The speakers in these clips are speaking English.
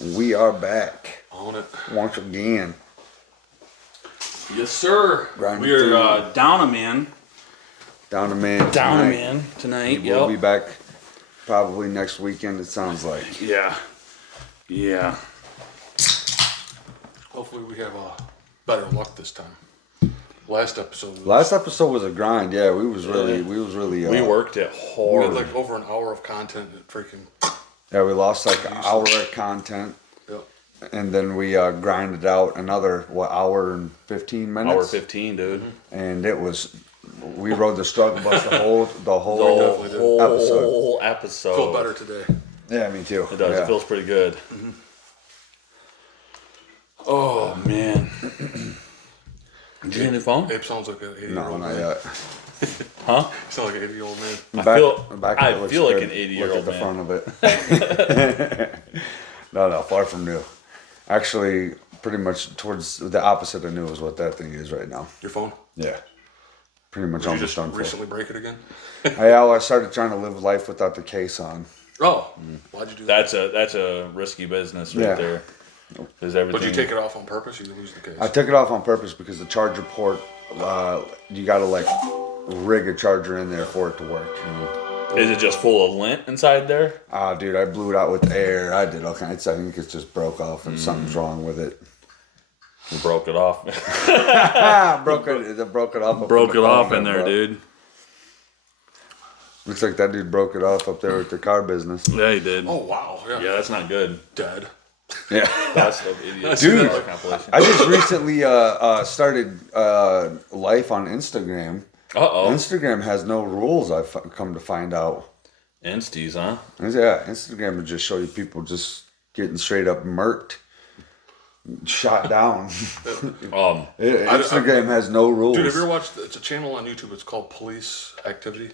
We are back On it. once again. Yes, sir. Grinding We're through. down a man. Down a man. Down a tonight. man tonight. We'll be back probably next weekend, it sounds like. Yeah. Yeah. Hopefully we have better luck this time. Last episode was, Last episode was a grind. Yeah, we was really. We worked it we had hard. like over an hour of content that freaking. Yeah, we lost like an hour of content, Yep. and then we grinded out another hour and 15 minutes. Hour 15, dude. And it was. We rode the struggle bus the whole The definitely did. whole episode. Feel better today. Yeah, me too. It does. Yeah. It feels pretty good. Oh, man. Did you get a new phone? Abe sounds like an 80-year-old No, not man. yet. Huh? You sound like an 80-year-old man. I feel of it looks like good. an 80-year-old Look at man. the front of it. No, far from new. Actually, pretty much towards the opposite of new is what that thing is right now. Your phone? Yeah. Pretty much Did you almost just done for. recently break it again? I started trying to live life without the case on. Oh, why'd you do that? That's a risky business right Yeah. there. Is everything? Would you take it off on purpose? Or you lose the case? I took it off on purpose because the charger port, you gotta like rig a charger in there for it to work. Is it just full of lint inside there? Ah, dude, I blew it out with air. I did all kinds. I think it just broke off and something's wrong with it. You broke it off. Broke it off. Up Broke in it the off phone, in there, bro. dude. Looks like that dude broke it off up there with the car business. Yeah, he did. Oh, wow. Yeah. Yeah, that's not good. Dead. Yeah. That's the idiot. Dude, compilation. I just recently started life on Instagram. Uh-oh. Instagram has no rules. I've come to find out. Insties, huh? Yeah, Instagram would just show you people just getting straight up murked, shot down. Instagram has no rules. Dude, have you ever watched? It's a channel on YouTube. It's called Police Activity.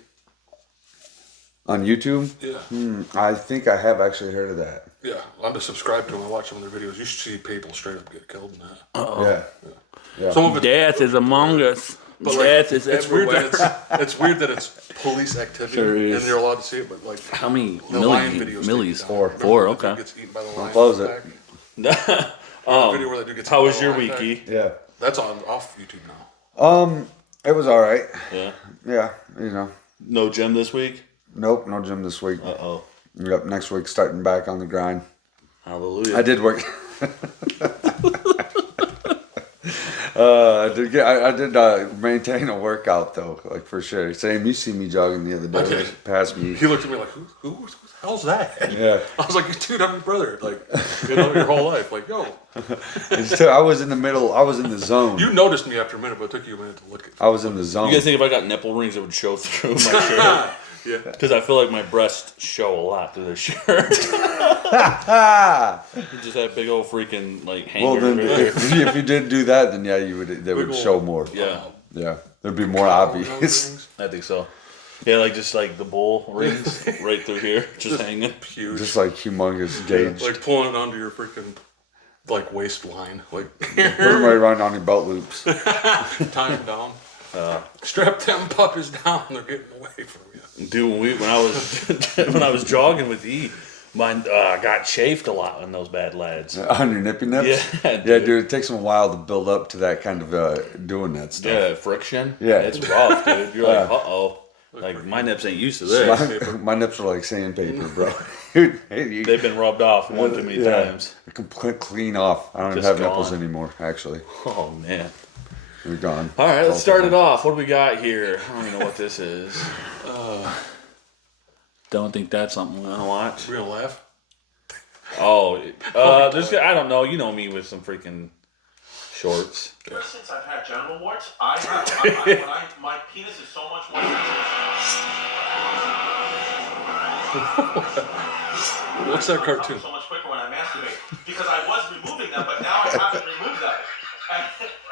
On YouTube? Yeah. I think I have actually heard of that. Yeah. I'm just subscribed to them. I watch some of their videos. You should see people straight up get killed in that. Yeah. Some of it. Death is among us. But like, Death is it's weird everywhere. that it's weird that it's police activity Sure is. and you're allowed to see it, but like How many the lion videos millis? take you down. Four, Remember when okay. that dude gets eaten by the lion close in it. the pack? The video where that dude gets How eaten was by your the lion pack? weekie? Yeah. That's off YouTube now. It was all right. Yeah. Yeah, you know. No gym this week? Nope, no gym this week. Uh-oh. Yep, next week starting back on the grind. Hallelujah. I did work. I did maintain a workout though, like for sure. Same, you see me jogging the other day, past me. He looked at me like, who the hell's that? Yeah, I was like, dude, I'm your brother. Like, you know, your whole life. Like, yo. I was in the middle. I was in the zone. You noticed me after a minute, but it took you a minute to look at me. I was in the zone. You guys think if I got nipple rings, it would show through my shirt? Yeah. Because I feel like my breasts show a lot through their shirt. You just have big old freaking like hanger. Well, then right there. if you did do that, then yeah, you would. They would Big show ol- more. Yeah, Yeah, it'd be more obvious. I think so. Yeah, like just like the bull rings right through here, just hanging. Huge. Just like humongous gauge. Like pulling it onto your freaking like waistline. Like Put them right around on your belt loops. tie them down. Strap them puppies down. They're getting away from you. Dude, when I was jogging with E, mine got chafed a lot on those bad lads. On your nippy nips? Yeah, Yeah, dude. dude, it takes them a while to build up to that kind of doing that stuff. Yeah, friction. Yeah. It's rough, dude. You're like, uh-oh. Like, my nips ain't used to this. My nips are like sandpaper, bro. Dude, hey, you, They've been rubbed off one too many times. Complete clean off. I don't even Just have nipples gone. anymore, actually. Oh, man. They're gone. All right, let's start it off. What do we got here? I don't even know what this is. Don't think that's something we want to watch. We're gonna laugh. Oh, there's. I don't know. You know me with some freaking shorts. Ever since I've had genital warts, my penis is so much more sensitive. What's that cartoon? So much quicker when I masturbate because I was removing them, but now I haven't removed them.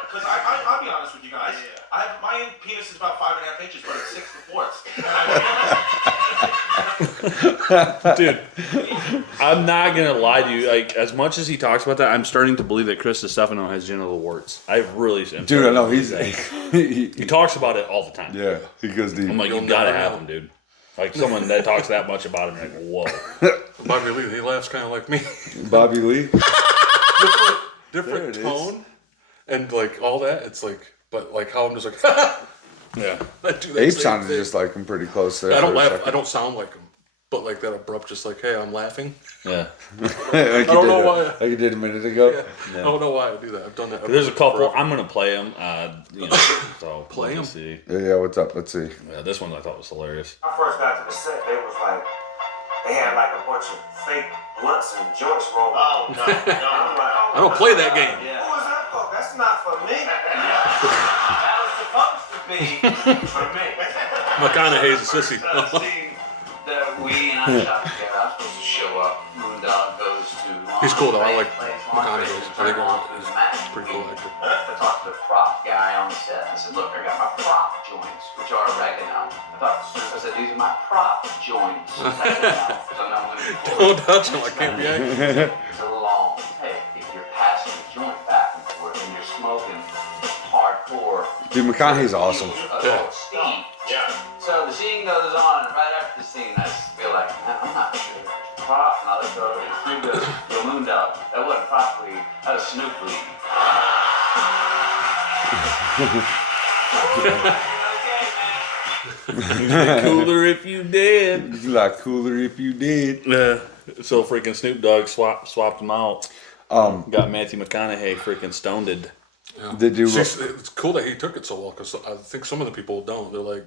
Because I'll be honest with you guys, my penis is about 5.5 inches, but it's 6 1/4. Dude, I'm not gonna lie to you. Like, as much as he talks about that, I'm starting to believe that Chris Stefano has genital warts. I really am. Dude, I know. He's. He talks about it all the time. Yeah, he goes deep. I'm like, You'll you gotta never have know. him, dude. Like someone that talks that much about him, you're like, whoa. Bobby Lee, he laughs kind of like me. Bobby Lee. Different There it tone and like all that. It's like, but like how I'm just like, Yeah. I do that Abe same sounded thing. just like him pretty close there. I don't for a laugh. second. I don't sound like him. But like that abrupt, just like, hey, I'm laughing. Yeah. I don't know why. Like you did a minute ago. I don't know why I do that. I've done that. There's a couple. forever. I'm gonna play them. So Play we'll 'em? See. Yeah, what's up? Let's see. Yeah, this one I thought was hilarious. I first got to the set, they was like, they had like a bunch of fake blunts and joints rolling. Oh no, no. I'm like, oh, I don't play that game. Who is that for? That's not for me. That was supposed to be For me. McConaughey's a sissy. Scene that we and I shot together. I'm supposed to show up. Moondog goes to. He's cool though. I like McConaughey's. McConaughey's. I think he's a pretty cool actor. I talked to the prop guy on the set. I said, look, I got my prop joints, which are oregano. I said, these are my prop joints. So now I'm going to Don't touch him. I can't react. It's a long take. If you're passing the joint back and forth and you're smoking hardcore. Dude, McConaughey's awesome. Steam. Yeah. So the scene goes on, and right after the scene, I just feel like, man, I'm not sure. Prop, and I look over and Snoop goes, yo, Moondog, that wasn't prop lead, that was Snoop lead. Cooler if you did. It's a lot cooler if you did. Yeah. So freaking Snoop Dogg swapped him out. Got Matthew McConaughey freaking stoned. Did you? It's cool that he took it so well because I think some of the people don't. They're like,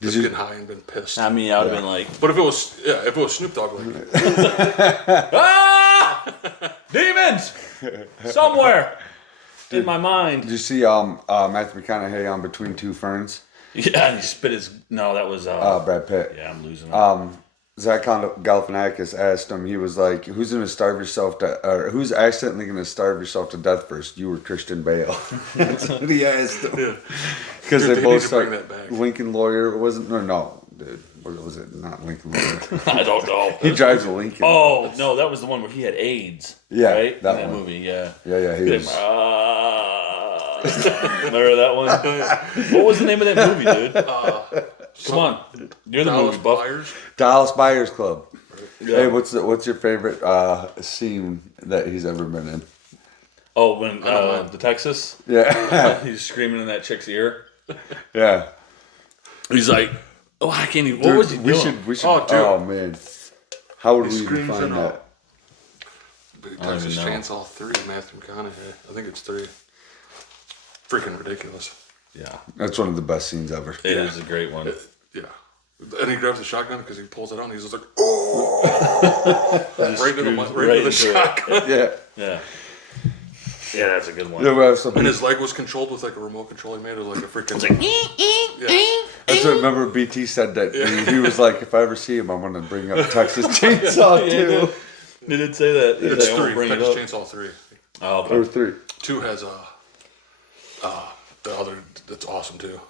just you- getting high and been pissed. I mean, I would have been like, But if it was Snoop Dogg, like, ah, demons somewhere in my mind. Did you see Matthew McConaughey on Between Two Ferns? Yeah, and he spit his. No, that was. Brad Pitt. Yeah, I'm losing. It. Zach Galifianakis asked him. He was like, "Who's gonna starve yourself to, or who's accidentally gonna starve yourself to death first? You or Christian Bale?" That's what he asked him. Because Dude, they they both need to start. bring that back. Lincoln Lawyer wasn't. No, dude. What was it? Not Lincoln Lawyer. I don't know. He drives a Lincoln. Oh no, that was the one where he had AIDS. Yeah, right. that In that one. movie. Yeah. Yeah, he was. Remember that one? What was the name of that movie, dude? Come on, you're the Dallas movie buff. Buyers. Dallas Buyers Club. Yeah. Hey, what's your favorite scene that he's ever been in? Oh, when don't mind. the Texas, Yeah, he's screaming in that chick's ear. yeah. He's like, "Oh, I can't even." Dude, What was he we doing? should. Oh, dude. Oh man, how would He we even screams find in that? Texas know. Chainsaw 3, Matthew McConaughey. I think it's 3. Freaking ridiculous. Yeah, That's one of the best scenes ever. it is a great one. Yeah. And he grabs the shotgun because he pulls it out and he's just like, oh! right into the right into it. shotgun. Yeah. Yeah, yeah, that's a good one. Yeah, we have something. And his leg was controlled with like a remote control. He made it like a freaking. That's what remember BT said that he was like, if I ever see him, I'm gonna bring up Texas Chainsaw too. They did say that. He's It's like, I won't 3. bring it Texas up. Chainsaw 3. Oh, Or okay. 3. 2 has the other that's awesome too.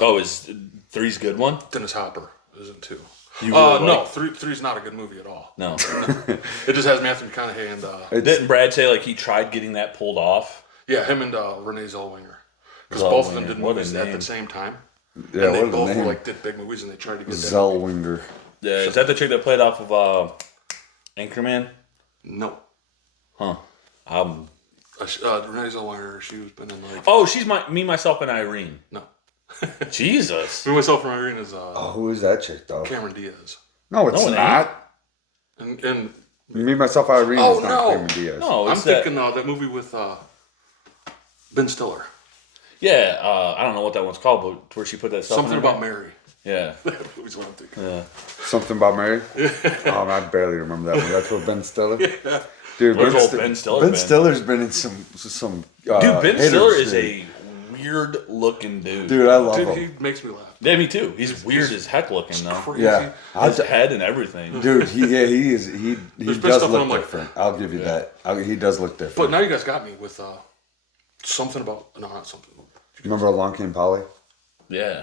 Oh, is 3's good one? Dennis Hopper is in 2. You really No, like- 3's not a good movie at all. No. It just has Matthew McConaughey and Didn't Brad say like he tried getting that pulled off? yeah, him and Renee Zellweger. Because Zellweger, both of them did what a movies at name. the same time. Yeah, And they what a both name. were like did big movies and they tried to get that. Zellweger. Yeah, is that the chick that played off of Anchorman? No. Huh. Renee Zellweger, she's been in like Oh, she's Me, Myself, and Irene. no. Jesus. Me, Myself, and Irene is Oh, who is that chick though? Cameron Diaz. No, it's No, it not. And Me, myself, Irene Oh, is not no. Cameron Diaz. No, I'm it's that. thinking that movie with Ben Stiller. Yeah, I don't know what that one's called, but where she put that stuff Something in there. about Mary. Yeah. That movie's what I'm thinking. Yeah. Something about Mary? Oh, I barely remember that one. That's with Ben Stiller? Dude, Where's old Sti- Ben Stiller Ben been? Stiller's been in some Dude, Ben hitters, Stiller is dude. a weird looking dude. Dude, I love Dude, him. he makes me laugh. Yeah, me too. He's weird as heck looking though. Crazy. Yeah. His head and everything. Dude, he is. He There's been does stuff look I'm like- different. I'll give you that. He does look different. But now you guys got me with something about no, not something. Remember Along Came Polly? Yeah.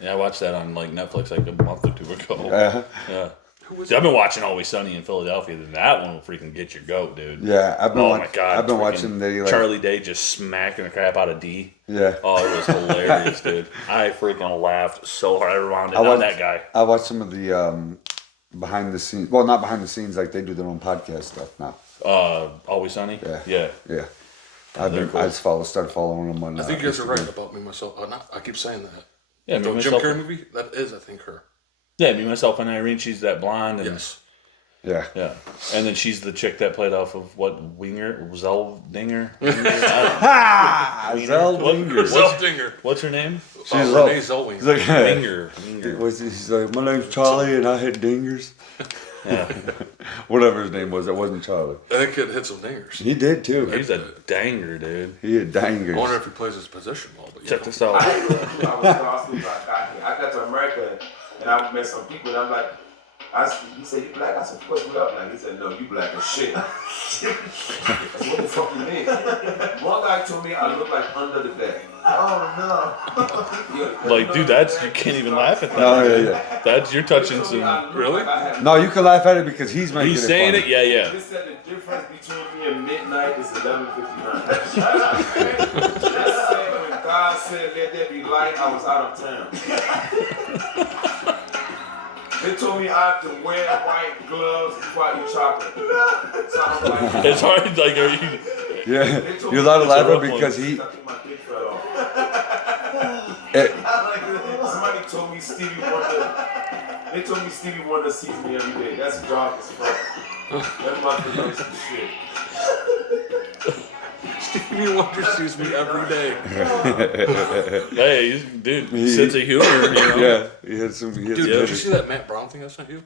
Yeah, I watched that on like Netflix like a month or two ago. Yeah. Yeah. Dude, I've been watching Always Sunny in Philadelphia, and that one will freaking get your goat, dude. Yeah, I've been. Oh my god! I've been freaking watching the Charlie Day just smacking the crap out of D. Yeah. Oh, it was hilarious, dude. I freaking laughed so hard. I reminded watched that guy. I watched some of the behind the scenes. Well, not behind the scenes. Like they do their own podcast stuff now. Always Sunny. Yeah. Yeah. I've been. cool. I just started following them on. I think you guys are right Instagram. about me, myself. I keep saying that. Yeah, The me, Jim myself. Carrey movie? That is, I think, her. Yeah, me, myself, and Irene. She's that blonde. And, Yes. Yeah. Yeah, and then she's the chick that played off of what Winger Zelldinger. Zeldwinger. Zeldinger. What's her name? She's Renee Zellweger. He's like, Winger. he's like, my name's Charlie and I hit dingers. Yeah, Whatever his name was, it wasn't Charlie. That kid hit some dingers. He did too. he's a danger, dude. He hit I wonder dingers. if he plays his position well. But Check this out. I didn't know who I was lost when I got here. I got to America and I met some people and I'm like, he said, you black? I said, what's up? Like, he said, no, you black as shit. I said, what the fuck you mean? One guy told me I look like under the bed. Oh, no. Like, dude, you can't even laugh at that. No, yeah. That's you're touching some. Really? No, you can laugh at it because he's making He's it saying funny. it, yeah. They said the difference between me and midnight is 11:59. That's said when God said let there be light, I was out of town. They told me I have to wear white gloves before I eat chocolate. So I'm like, It's hard. Like, are you? Yeah, they told you're me allowed to It's a laugh at rough it one. because he. I think my dick fell off. It, Somebody told me Stevie Wonder. They told me Stevie Wonder sees me every day. That's dark as fuck. That's my biggest shit. Stevie Wonder sees me every day. Hey, dude, sense of humor. You know? yeah, he had some. He had Dude, some did hit you it. see that Matt Brown thing I sent you?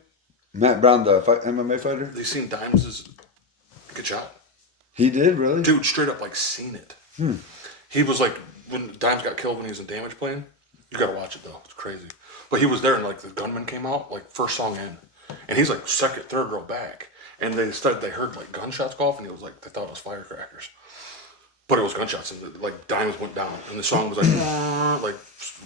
Matt Brown, the MMA fighter. They seen Dimes' get shot. He did really. Dude, straight up like seen it. He was like when Dimes got killed when he was in Damage Plan. You gotta watch it though. It's crazy. But he was there and like the gunman came out like first song in, and he's like second, third row back, and they heard like gunshots go off, and he was like they thought it was firecrackers, but it was gunshots, and like Dimes went down, and the song was like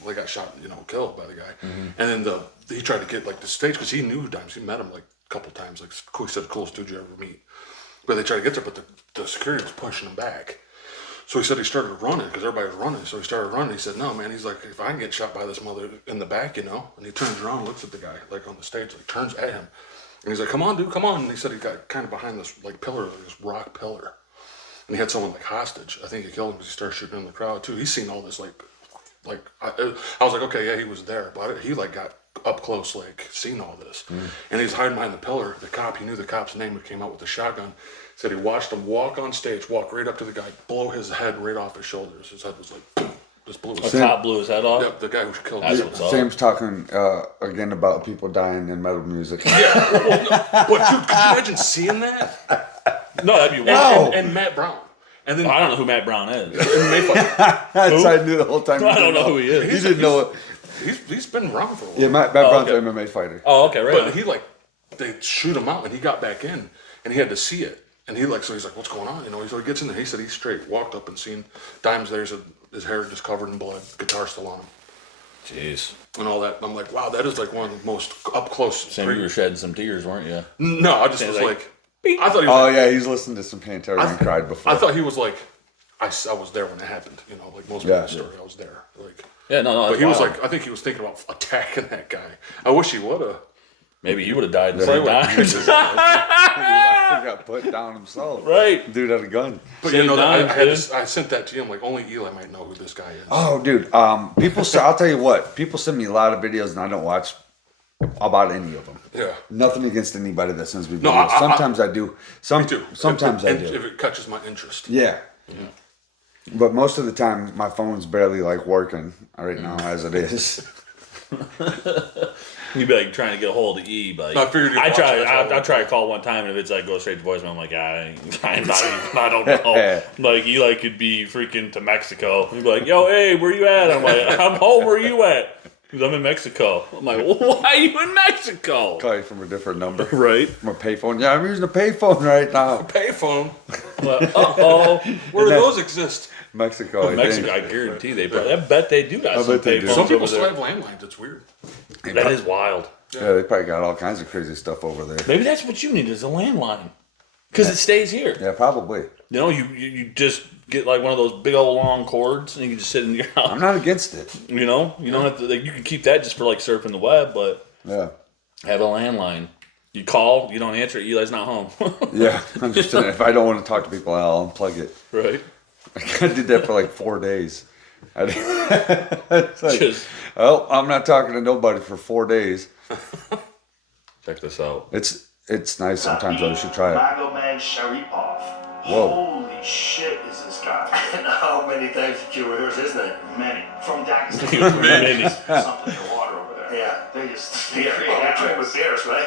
they got shot, killed by the guy, and then he tried to get like the stage because he knew Dimes, he met him like a couple times, like he said, coolest dude you ever meet. But they tried to get there, but the security was pushing him back. So he said he started running because everybody was running. So he started running. He said, no, man. He's like, if I can get shot by this mother in the back, And he turns around and looks at the guy, like on the stage, like turns at him. And he's like, come on, dude, come on. And he said he got kind of behind this like pillar, like this rock pillar. And he had someone like hostage. I think he killed him because he started shooting in the crowd too. He's seen all this I was like, okay, yeah, he was there. But he like got up close, like seen all this. And he's hiding behind the pillar. The cop, he knew the cop's name, who came out with the shotgun. Said he watched him walk on stage, walk right up to the guy, blow his head right off his shoulders. His head was like, boom, just blew his A head. cop blew his head off. Yep, the guy who killed That's him. what's up. Sam's talking again about people dying in metal music. But dude, could you imagine seeing that? No, that'd be wild. And Matt Brown. And then I don't know who Matt Brown is. That's I knew the whole time. I don't know who he is. He didn't know it. he's been around for a while. Yeah, Matt Brown's okay. an MMA fighter. Oh, okay, right. But he they shoot him out, and he got back in, and he had to see it. And so he's like, what's going on? So he gets in there. He said he straight walked up and seen Dimes there. He said his hair just covered in blood, guitar still on him, Jeez. and all that. I'm like, wow, that is like one of the most up close. Sam, you were shedding some tears, weren't you? No, I just was like, like, I thought he was. Oh like, yeah, he's listened to some Pantera and cried before. I thought he was like, I was there when it happened. Like most of the story, I was there. Like, Yeah, no. but he was wild. like, I think he was thinking about attacking that guy. I wish he would have. Maybe he would have died the Yeah. same time. He got put down himself. Right. Dude had a gun. But Same time, I sent that to him. Like only Eli might know who this guy is. Oh, dude. People. I'll tell you what. People send me a lot of videos, and I don't watch about any of them. Yeah. Nothing against anybody that sends me videos. No, Sometimes I do. Me too. Sometimes I do. If it catches my interest. Yeah. But most of the time, my phone's barely like working right now as it is. You'd be like trying to get a hold of E, but No, I figured you'd I watch try. it, that's why I I try to call one time, and if it's like go straight to voicemail, I'm like, I'm not even. I don't know. Like Eli could be freaking to Mexico. He'd be like, yo, hey, where you at? I'm like, I'm home. Where you at? He's, I'm in Mexico. I'm like, well, why are you in Mexico? Call you from a different number. Right. From a payphone. Yeah, I'm using a payphone right now. Payphone. Uh-oh. Where do those exist? Mexico. I Mexico, think. I guarantee they probably. I bet they do got I some bet they do. payphones Some people over still there. have landlines. It's weird. That is wild. Yeah, they probably got all kinds of crazy stuff over there. Maybe that's what you need is a landline. Because it stays here. Yeah, probably. You know, you just get like one of those big old long cords and you can just sit in your house. I'm not against it. You know? You don't have to, like, you can keep that just for like surfing the web, but Yeah. have a landline. You call, you don't answer it, Eli's not home. Yeah. I'm just saying, if I don't want to talk to people, I'll unplug it. Right? I did that for like 4 days. It's like, Just well, I'm not talking to nobody for 4 days. check this out. It's nice sometimes. I should try it. Magomed Sharipov. Whoa. Holy shit is this guy? And how many times did you rehearse his name? Many. From Dagestan. Maybe. Something in the water over there. Yeah. They just Yeah, create well, we train animals. with bears, right?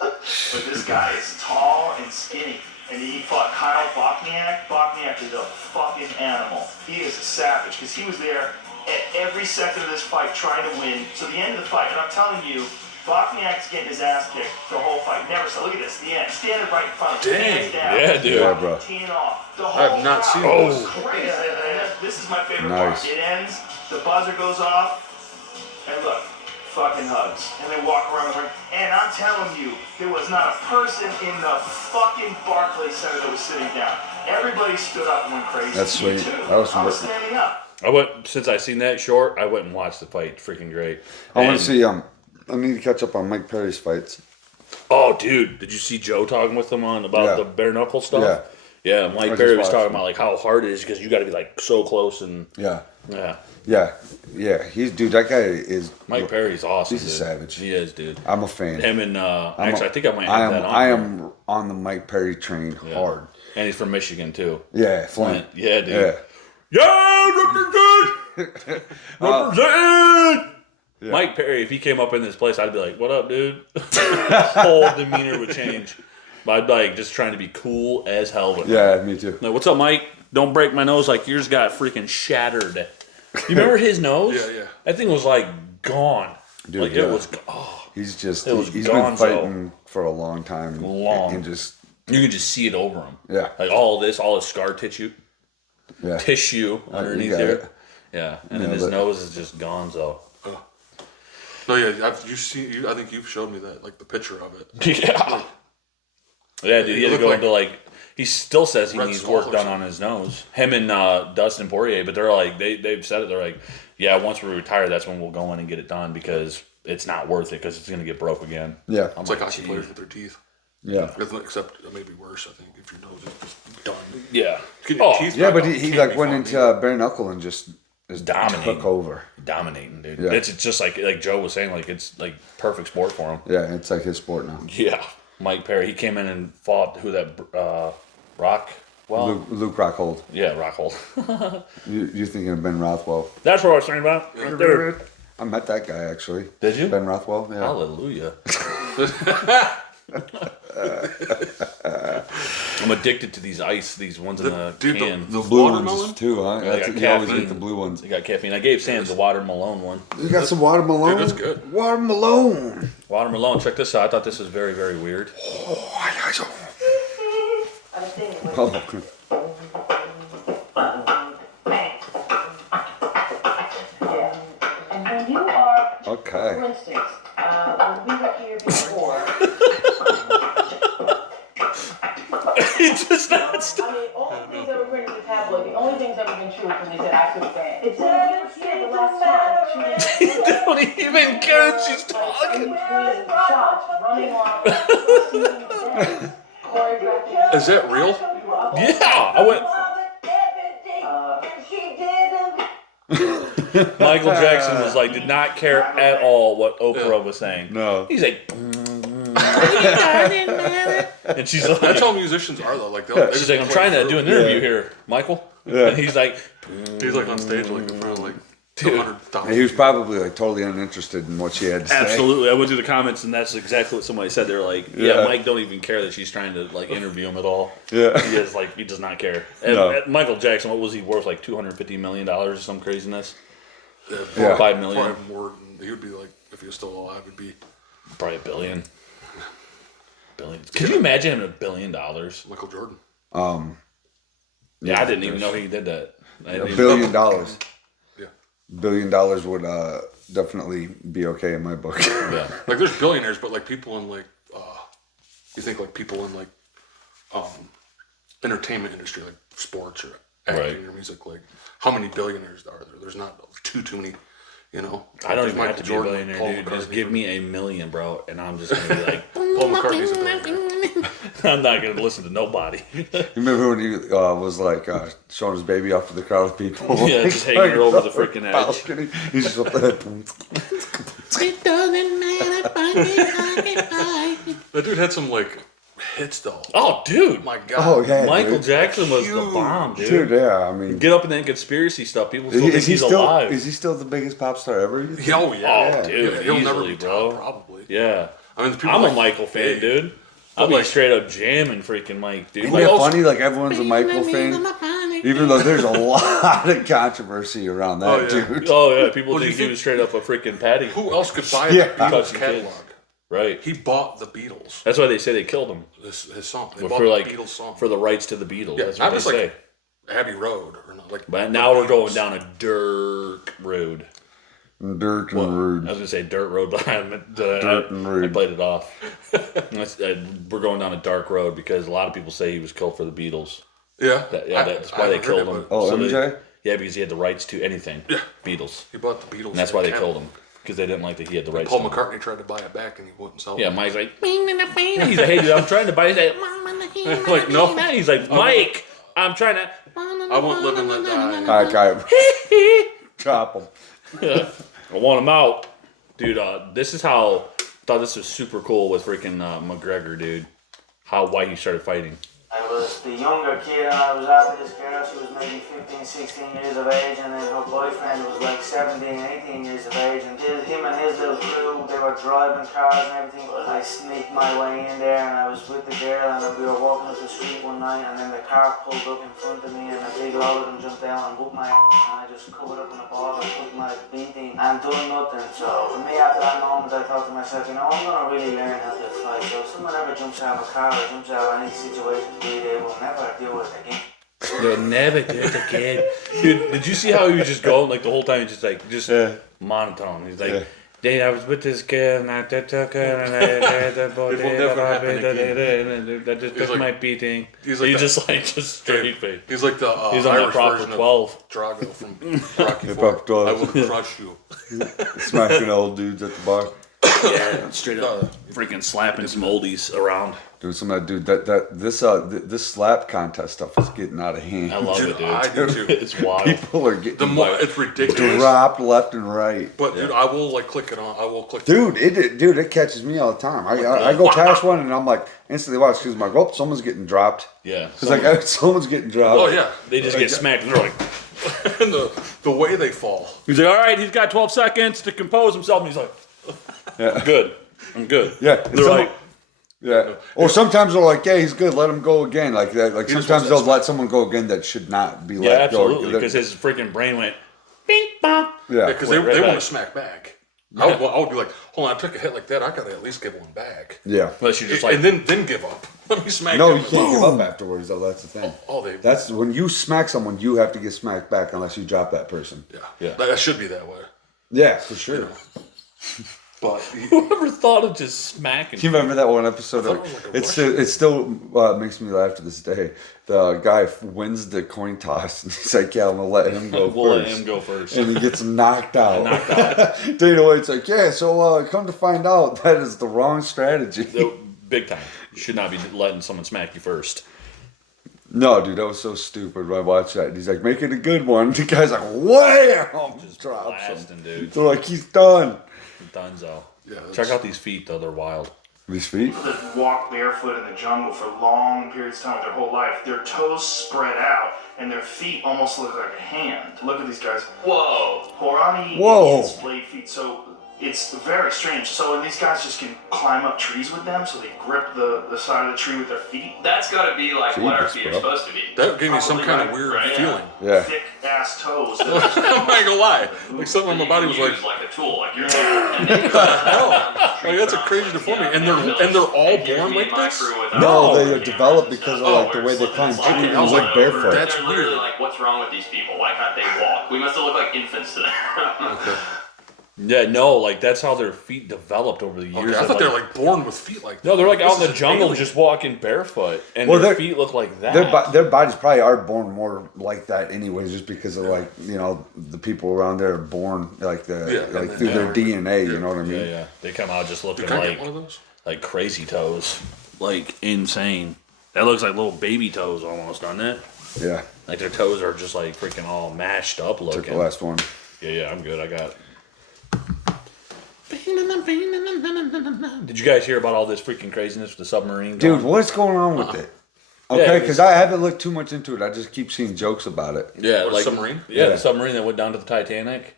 But this guy is tall and skinny. And he fought Kyle Bokniak. Bokniak is a fucking animal. He is a savage because he was there at every second of this fight trying to win. So the end of the fight, and I'm telling you, Bokniak's getting his ass kicked the whole fight. Never so. Look at this. The end. Standing right in front of him. Dang. Hands down. Yeah, dude. Yeah, bro. Teeing off. The I whole have not crowd seen goes this. crazy. And this is my favorite Nice. part. It ends. The buzzer goes off. And look. Fucking hugs. And they walk around the ring. And I'm telling you, there was not a person in the fucking Barclays Center that was sitting down. Everybody stood up and went crazy. That's Me sweet. too. That was I was sweet. standing up. Since I seen that short, I went and watched the fight. Freaking great. I want And- to see. I need to catch up on Mike Perry's fights. Oh, dude, did you see Joe talking with him about Yeah. the bare knuckle stuff? Yeah. Yeah, I Mike just Perry was watched talking him. about like how hard it is because you got to be like so close and Yeah. yeah. Yeah. That guy is. Mike Perry's awesome. He's a dude. savage. He is, dude. I'm a fan. Him and actually, I think I might I have am. that on. I here. am on the Mike Perry train Yeah. hard. And he's from Michigan too. Yeah, Flint. Yeah, dude. Yeah. Yeah, represent, represent. Mike Perry, if he came up in this place, I'd be like, "What up, dude?" Whole demeanor would change. But I'd be like just trying to be cool as hell with him. Yeah, me too. Like, what's up, Mike? Don't break my nose like yours got freaking shattered. You remember his nose? Yeah. That thing was like gone. Dude, like yeah. it was. Oh, He's just. It was He's been gonzo. fighting for a long time. Long. And just. you could just see it over him. Yeah. Like all his scar tissue Yeah. underneath you got there. it. Yeah, and then Yeah, his but- nose is just gonzo. No, yeah, I think you've showed me that, like the picture of it. Yeah. Yeah, dude, he had to looked go like into like. He still says he Red needs Skull work or done something. on his nose. Him and Dustin Poirier, but they're like they've said it. They're like, yeah, once we retire, that's when we'll go in and get it done because it's not worth it because it's gonna get broke again. Yeah. I'm It's like hockey "Geez." players with their teeth. Yeah. Except it may be worse, I think, if your nose is just done. Yeah. Get your Oh, teeth Yeah, back but on. he Can't like be went fun into either. bare knuckle and just Dominating. took over. Dominating, dude. Yeah. It's just like Joe was saying, like it's like perfect sport for him. Yeah, it's like his sport now. Yeah. Mike Perry, he came in and fought Rock. Well, Luke Rockhold. yeah, Rockhold. You're thinking of Ben Rothwell. That's what I was thinking about. Right there. I met that guy actually. Did you? Ben Rothwell. Yeah. Hallelujah. I'm addicted to these ones in the Dude, can. the Blue watermelon? ones too, huh? They That's, got you always caffeine. get the blue ones. They got caffeine. I gave Sam the Water Malone one. You got some watermelon. Dude, that's good. Watermelon. Water Malone. Check this out. I thought this was very, very weird. Oh, And when you are, okay. for instance, when we were here before, He just not I mean, all the things that were written in the tabloid, the only things that were been true was when they said I could dance. It's when we were here the last time, she don't even care what she's in talking. between shots, running off, singing dance, choreographing. Is that real? Yeah, I went. Michael Jackson was like, did not care at all what Oprah was saying. No. He's like, and she's like, That's how musicians are, though. Like, they she's like, I'm trying to do an interview here, Michael. Yeah. And he's like, He's like on stage, like in front of like Dude. 200,000. And he was probably like totally uninterested in what she had to say. absolutely. I went through the comments, and that's exactly what somebody said. They're like, yeah, Mike don't even care that she's trying to like interview him at all. Yeah. He is like, he does not care. And No. Michael Jackson, what was he worth? Like $250 million or some craziness? Yeah. 5 million, Probably more than he would be like if he was still alive. Would be probably $1 billion. Billions. Could you imagine him $1 billion? Michael Jordan. Yeah, I didn't even know he did that. I didn't $1 even- billion. Yeah. $1 billion would definitely be okay in my book. Yeah. Like there's billionaires, but like people in like you think like people in like entertainment industry, like sports or acting or music, like how many billionaires are there? There's not too many, you know. I don't There's even have to be a Jordan, billionaire, Paul dude. Just McCartney. give me $1 million, bro, and I'm just gonna be like, Paul McCartney's a billionaire. I'm not gonna listen to nobody. You remember when he was like showing his baby off to the crowd of people? Yeah, just hanging her over the freaking edge. balcony. He's just up there. It doesn't matter That dude had some like hits though. Oh, dude. My God. Oh yeah, Michael dude. Jackson was the Huge. bomb, dude. Dude, yeah. I mean, Get up in that conspiracy stuff. People still think is he he's still alive. is he still the biggest pop star ever? you think? Oh yeah. Oh, dude, He'll never easily, be bro. top, probably. Yeah. I mean, the people I'm a like, Michael fan, hey, dude. I'll be like- straight up jamming freaking Mike, dude. Isn't Like, that funny? Like everyone's a Michael fan, even though there's a lot of controversy around that Oh, yeah. dude. oh, yeah. People Well, do think you he think- was straight up a freaking Patty. Who else could buy Yeah. the Beatles Touching catalog? kids. Right. He bought the Beatles. That's why they say they killed him. His song. They For bought the like Beatles song. for the rights to the Beatles. Yeah, That's not what they just say. like Abbey Road or not like. But the now we're going Beatles. down a dirt road. Dirt and rude. I was gonna say dirt road, but Dirt and I rude. played it off. We're going down a dark road because a lot of people say he was killed for the Beatles. Yeah. That's why I they haven't killed heard it, him. but Oh, So MJ? Yeah, because he had the rights to anything. Yeah. Beatles. He bought the Beatles. And that's why they catalog. killed him. Because they didn't like that he had the rights Paul to them. McCartney tried to buy it back and he wouldn't sell it. Yeah, Mike's like, he's like, hey, dude, I'm trying to buy it. He's like, Like, no. He's like, Mike, I'm trying to. I won't live and let die. All right, guy. Drop him. I want him out. Dude, this is how I thought this was super cool with freaking McGregor, dude. Why he started fighting. I was the younger kid and I was after this girl. She was maybe 15, 16 years of age, and then her boyfriend was like 17, 18 years of age. And him and his little crew, they were driving cars and everything. But I sneaked my way in there and I was with the girl, and we were walking up the street one night, and then the car pulled up in front of me, and a big load of them jumped down and whooped my and I just covered up in a ball and took my beating and done nothing. So for me, after that moment, I thought to myself, you know, I'm gonna really learn how to fight. So if someone ever jumps out of a car or jumps out of any situation, they will never do it again. They'll never do it again. Dude, did you see how he was just going like the whole time? He's just like, monotone. He's like, Yeah. Dude, I was with this girl and I took her and I just took like- my beating. he's like He that- just straight face. He's like the He's on that Irish proper version 12. of Drago from Rocky The Four. proper 12. I will crush you. Smacking old dudes at the bar. Yeah, straight up freaking slapping some oldies around. Dude, this slap contest stuff is getting out of hand. I love Dude, it, dude. I do too. It's wild. People are getting The more it's ridiculous. dropped left and right. But dude, I will like click it on. I will click. Dude, it catches me all the time. I go past one and I'm like instantly watch because I'm like, oh, someone's getting dropped. Yeah. It's like someone's getting dropped. Oh yeah. They just get smacked and they're like, And the way they fall. he's like, all right, he's got 12 seconds to compose himself. And he's like, Yeah. good. I'm good. Yeah, They're like, yeah. Or sometimes they're like, yeah, he's good. Let him go again. Like that. Like He just sometimes wants they'll let someone go again that should not be yeah, let absolutely. go. Because his freaking brain went, bing, bong. Yeah. Because Went right they want back. to smack back. I would be like, hold on, I took a hit like that. I gotta at least give one back. Yeah. Unless you're just like, And then give up. Let me smack. No, him. you can't give up afterwards. Though that's the thing. Oh, they. That's when you smack someone, you have to get smacked back unless you drop that person. Yeah. That should be that way. Yeah, for sure. But whoever thought of just smacking? Do you remember that one episode? I thought it was like a It still makes me laugh to this day. The guy wins the coin toss, and he's like, "Yeah, I'm gonna let him go We'll let first." him go first. And he gets knocked out. Dana White's like, "Yeah, so come to find out, that is the wrong strategy." No, big time. You should not be letting someone smack you first. No, dude, that was so stupid when I watched that. And he's like, "Make it a good one." The guy's like, "Wham!" Just drops him. Blasting, dude. They're like, "He's done." Dunzo. Yeah, Check out these feet, though. They're wild. These feet. People that walk barefoot in the jungle for long periods of time with their whole life, their toes spread out and their feet almost look like a hand. Look at these guys. Whoa. Horani Whoa. Indians blade feet, so it's very strange. So and these guys just can climb up trees with them, so they grip the side of the tree with their feet. That's gotta be like what our Jesus, feet are bro. supposed to be. that gave me some Probably kind of right, weird right, feeling. Yeah. Thick ass toes. I'm not gonna lie. Like something in my body was like, like a tool, like you're like that's a crazy deformity. And they're all born like this. No, they develop because of like the way they climb trees Okay, I and was look like, barefoot. that's They're literally weird. like, what's wrong with these people? Why can't they walk? We must have looked like infants to them. Okay. Yeah, no, like that's how their feet developed over the years. Okay, I of, thought they were like born with feet like that. No, they're like out in This the is jungle alien. just walking barefoot, and Well, their they're- feet look like that. Their bodies probably are born more like that anyways, just because of like, you know, the people around there are born like and through then their DNA, you know what I mean? Yeah, they come out just looking Can I like get one of those? like crazy toes, like insane. That looks like little baby toes almost, doesn't it? Yeah. Like their toes are just like freaking all mashed up Took the looking. last one. Yeah, I'm good. I got. Did you guys hear about all this freaking craziness with the submarine? Dude, going? what's going on with it? Yeah, Okay, it was- because I haven't looked too much into it. I just keep seeing jokes about it. Yeah, What, like submarine? Yeah, Yeah. the submarine that went down to the Titanic.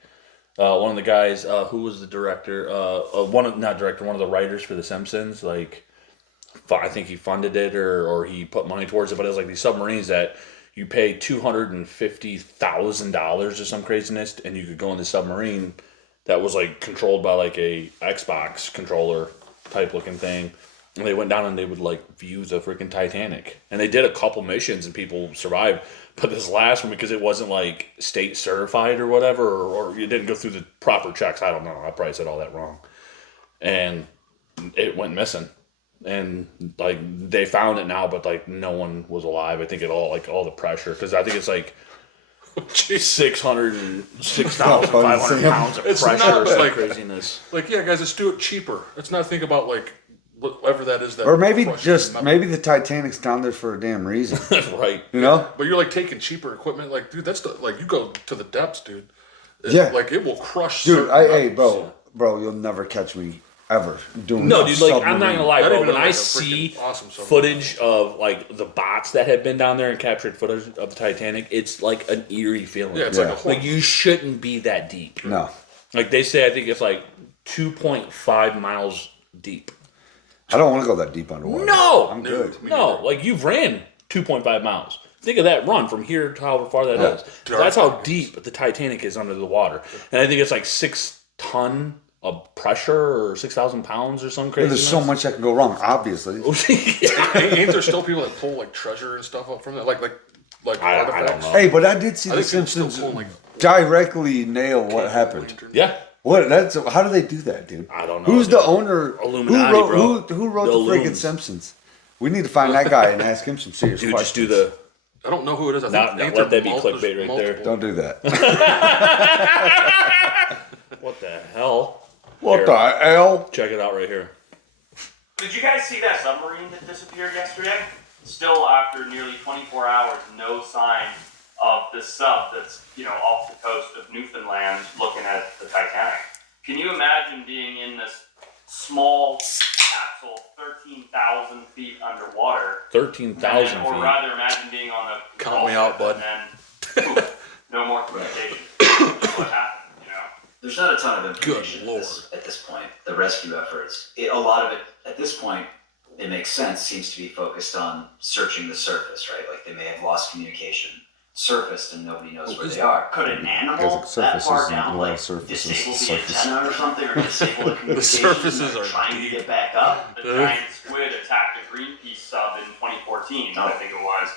One of the guys, who was the director? One of the writers for The Simpsons. Like, I think he funded it or he put money towards it. But it was like these submarines that you pay $250,000 or some craziness, and you could go in the submarine that was like controlled by like a Xbox controller type looking thing. And they went down and they would like view the freaking Titanic. And they did a couple missions and people survived. But this last one, because it wasn't like state certified or whatever, or it didn't go through the proper checks, I don't know. I probably said all that wrong. And it went missing. And like they found it now, but like no one was alive. I think it all the pressure, because I think it's like 606,500 pounds of It's pressure not or some like- craziness. Like, yeah, guys, let's do it cheaper. Let's not think about like whatever that is. That Or maybe crushes just, metal. maybe the Titanic's down there for a damn reason. Right. You know? But you're like taking cheaper equipment. Like, dude, that's like you go to the depths, dude. Yeah. Like it will crush. Dude, certain hey, metals. bro, you'll never catch me ever doing No, a dude, like I'm not submarine. gonna lie, Not bro. even When like I a see freaking awesome submarine. footage of like the bots that have been down there and captured footage of the Titanic, it's like an eerie feeling. Yeah, it's Yeah. like a whole. Like you shouldn't be that deep. No. Like they say, I think it's like 2.5 miles deep. I don't want to go that deep underwater. No! I'm good. No, like you've ran 2.5 miles. Think of that run from here to however far that is. That's how deep the Titanic is under the water. And I think it's like 6 ton of pressure or 6,000 pounds or some Yeah, crazy. there's so much that can go wrong, obviously. Ain't there still people that pull like treasure and stuff up from that? Like I don't artifacts? know. Hey, but I did see I The think people still Simpsons pull like directly nail what happened. lantern. Yeah. What? That's how do they do that, dude? I don't know, Who's dude. the owner? Illuminati, who bro. wrote? Who wrote The the freaking Illums. Simpsons? We need to find that guy and ask him some serious Dude, questions. just do the. I don't know who it is. I Not- think let there that be clickbait right there. Don't do that. What the hell? What Here, the hell? Check it out right here. Did you guys see that submarine that disappeared yesterday? Still, after nearly 24 hours, no sign of this sub that's, off the coast of Newfoundland looking at the Titanic. Can you imagine being in this small capsule 13,000 feet underwater? 13,000 Or feet. rather, imagine being on the Count me out, bud. and then poof, no more communication. What happened, There's not a ton of information Good at this point. The rescue efforts, a lot of it at this point, it makes sense, seems to be focused on searching the surface, right? Like they may have lost communication, surfaced, and nobody knows where they are. Could an animal Because the that far surfaces down, and like, the surfaces, disable the surface. antenna or something, or disable the communication? surfaces are trying deep. to get back up. Yeah. The giant squid attacked a Greenpeace sub in 2014, I think it was.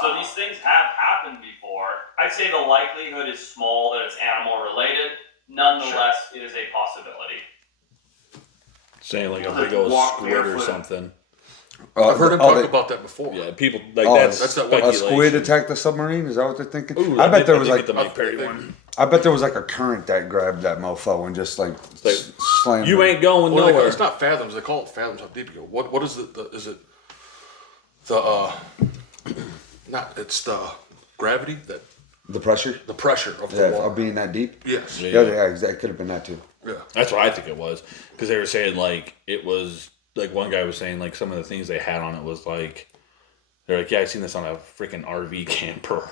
So these things have happened before. I'd say the likelihood is small that it's animal related. Nonetheless, it is a possibility. Saying like a big old Walk squid or barefoot. something. I've heard him Oh, talk they- about that before. Yeah, people like Oh, that's that's that one- A speculation. squid attacked the submarine? Is that what they're thinking? Ooh, I bet there did was get like the Mike Perry one. I bet there was like a current that grabbed that mofo and just like Like, slammed. You him. ain't going Well, nowhere. it's not fathoms. They call it fathoms. How deep you go? What is is it the not? It's the gravity that the pressure. the pressure of the Yeah, water. of being that deep. Yes. Yeah, exactly. Could have been that too. Yeah. That's what I think it was, because they were saying like it was like one guy was saying like some of the things they had on it was like they're like, yeah, I seen this on a freaking RV camper.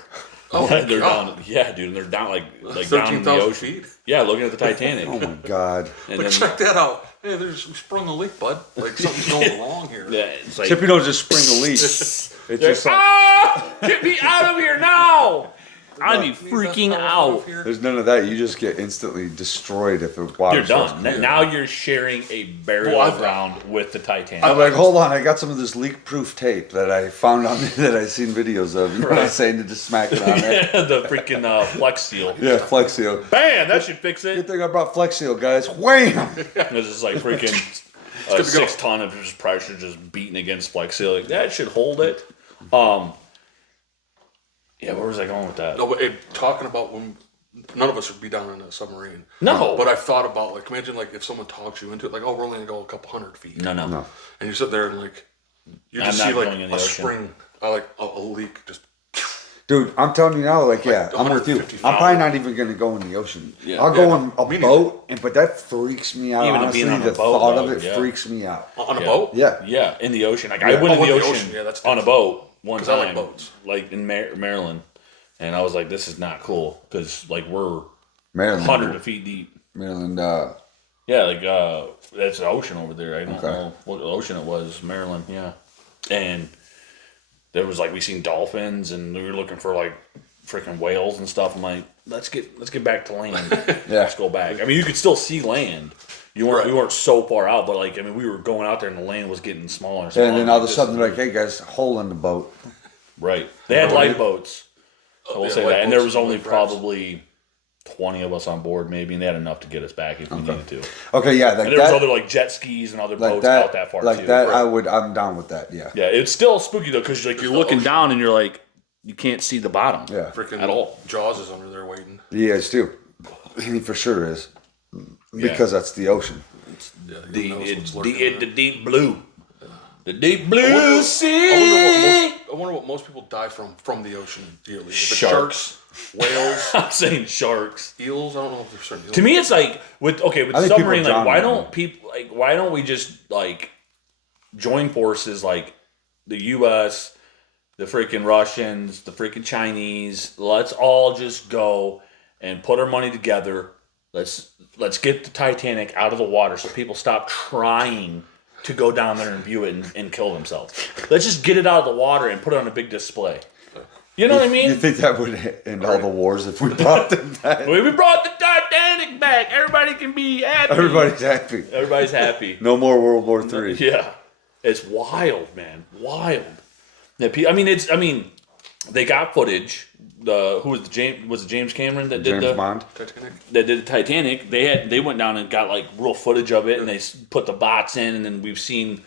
Oh my they're God. down, yeah, dude, and they're down like down in the 13,000 ocean. feet. Yeah, looking at the Titanic. Oh my god. And Like, then check that out. Hey, we sprung a leak, bud. Like something's going wrong here. yeah, it's like Except you don't just spring a leak. It's just like, ah, get me out of here now. I'd be freaking out. There's none of that. You just get instantly destroyed if it water You're starts done. coming. Now you're sharing a burial ground with the Titanic. I'm like, hold on, I got some of this leak-proof tape that I found on that I seen videos of. You know what I'm saying? To just smack it on there. Yeah, the freaking Flex Seal. Yeah, Flex Seal. Bam! That should fix Good it. thing I brought Flex Seal, guys. Wham! This is like freaking 6 ton of just pressure just beating against Flex Seal. Like, that should hold it. Yeah, where was I going with that? No, but talking about when none of us would be down in a submarine. No. But I've thought about, like, imagine, like, if someone talks you into it, like, oh, we're only going to go a couple hundred feet. No. And you sit there and, like, you just I'm see, not like, going in the a ocean. spring, like, a leak just. Dude, I'm telling you now, like, yeah, I'm with you. 150 feet. I'm probably not even going to go in the ocean. Yeah. I'll go Yeah, on a me boat, but that freaks me out. Even Honestly, being on a the boat, thought though, of it yeah. freaks me out. On a Yeah. boat? Yeah. Yeah, in the ocean. Like Yeah. I went in Oh, the in the ocean, ocean, yeah, that's on a boat one 'Cause time, I like boats. like in Maryland, and I was like, "This is not cool," because like we're Maryland. hundreds of feet deep. Maryland, Yeah, like that's an ocean over there. I don't Okay. know what ocean it was. Maryland, yeah. And there was like we seen dolphins, and we were looking for like freaking whales and stuff. I'm like, let's get back to land. Yeah. Let's go back. I mean, you could still see land. We weren't so far out, but like I mean, we were going out there, and the land was getting smaller and smaller. and then all of a This sudden is- they're like, hey guys, hole in the boat. right? They had lifeboats. I will yeah, say that, and there lifeboats was and only life rafts. probably 20 of us on board, maybe, and they had enough to get us back if we needed to. Okay, yeah, like And there was that, other like jet skis and other like boats that, out that far like too. that. I'm down with that. Yeah. Yeah, it's still spooky though because like you're the looking ocean. down and you're like you can't see the bottom. Yeah. Freaking At all. Jaws is under there waiting. He is too. He for sure is. Because that's the ocean. Yeah, who The knows what's the lurking there. deep blue, the deep blue I sea. wonder what most people die from the ocean yearly. Is it Sharks. whales, I'm saying sharks. eels. I don't know if there's certain eels. To me, it's like with I think submarine. people Like, why drown in don't people like? Why don't we just like join forces? Like the U.S., the freaking Russians, the freaking Chinese. Let's all just go and put our money together. Let's get the Titanic out of the water so people stop trying to go down there and view it and kill themselves. Let's just get it out of the water and put it on a big display. You know what I mean? You think that would end all the wars if we brought them back? We brought the Titanic back. Everybody can be happy. Everybody's happy. Everybody's happy. No more World War III. Yeah, it's wild, man. Wild. Yeah, I mean, they got footage. Who was it James Cameron that did James Bond. Titanic. that did the Titanic? They went down and got like real footage of it, and they put the bots in, and then we've seen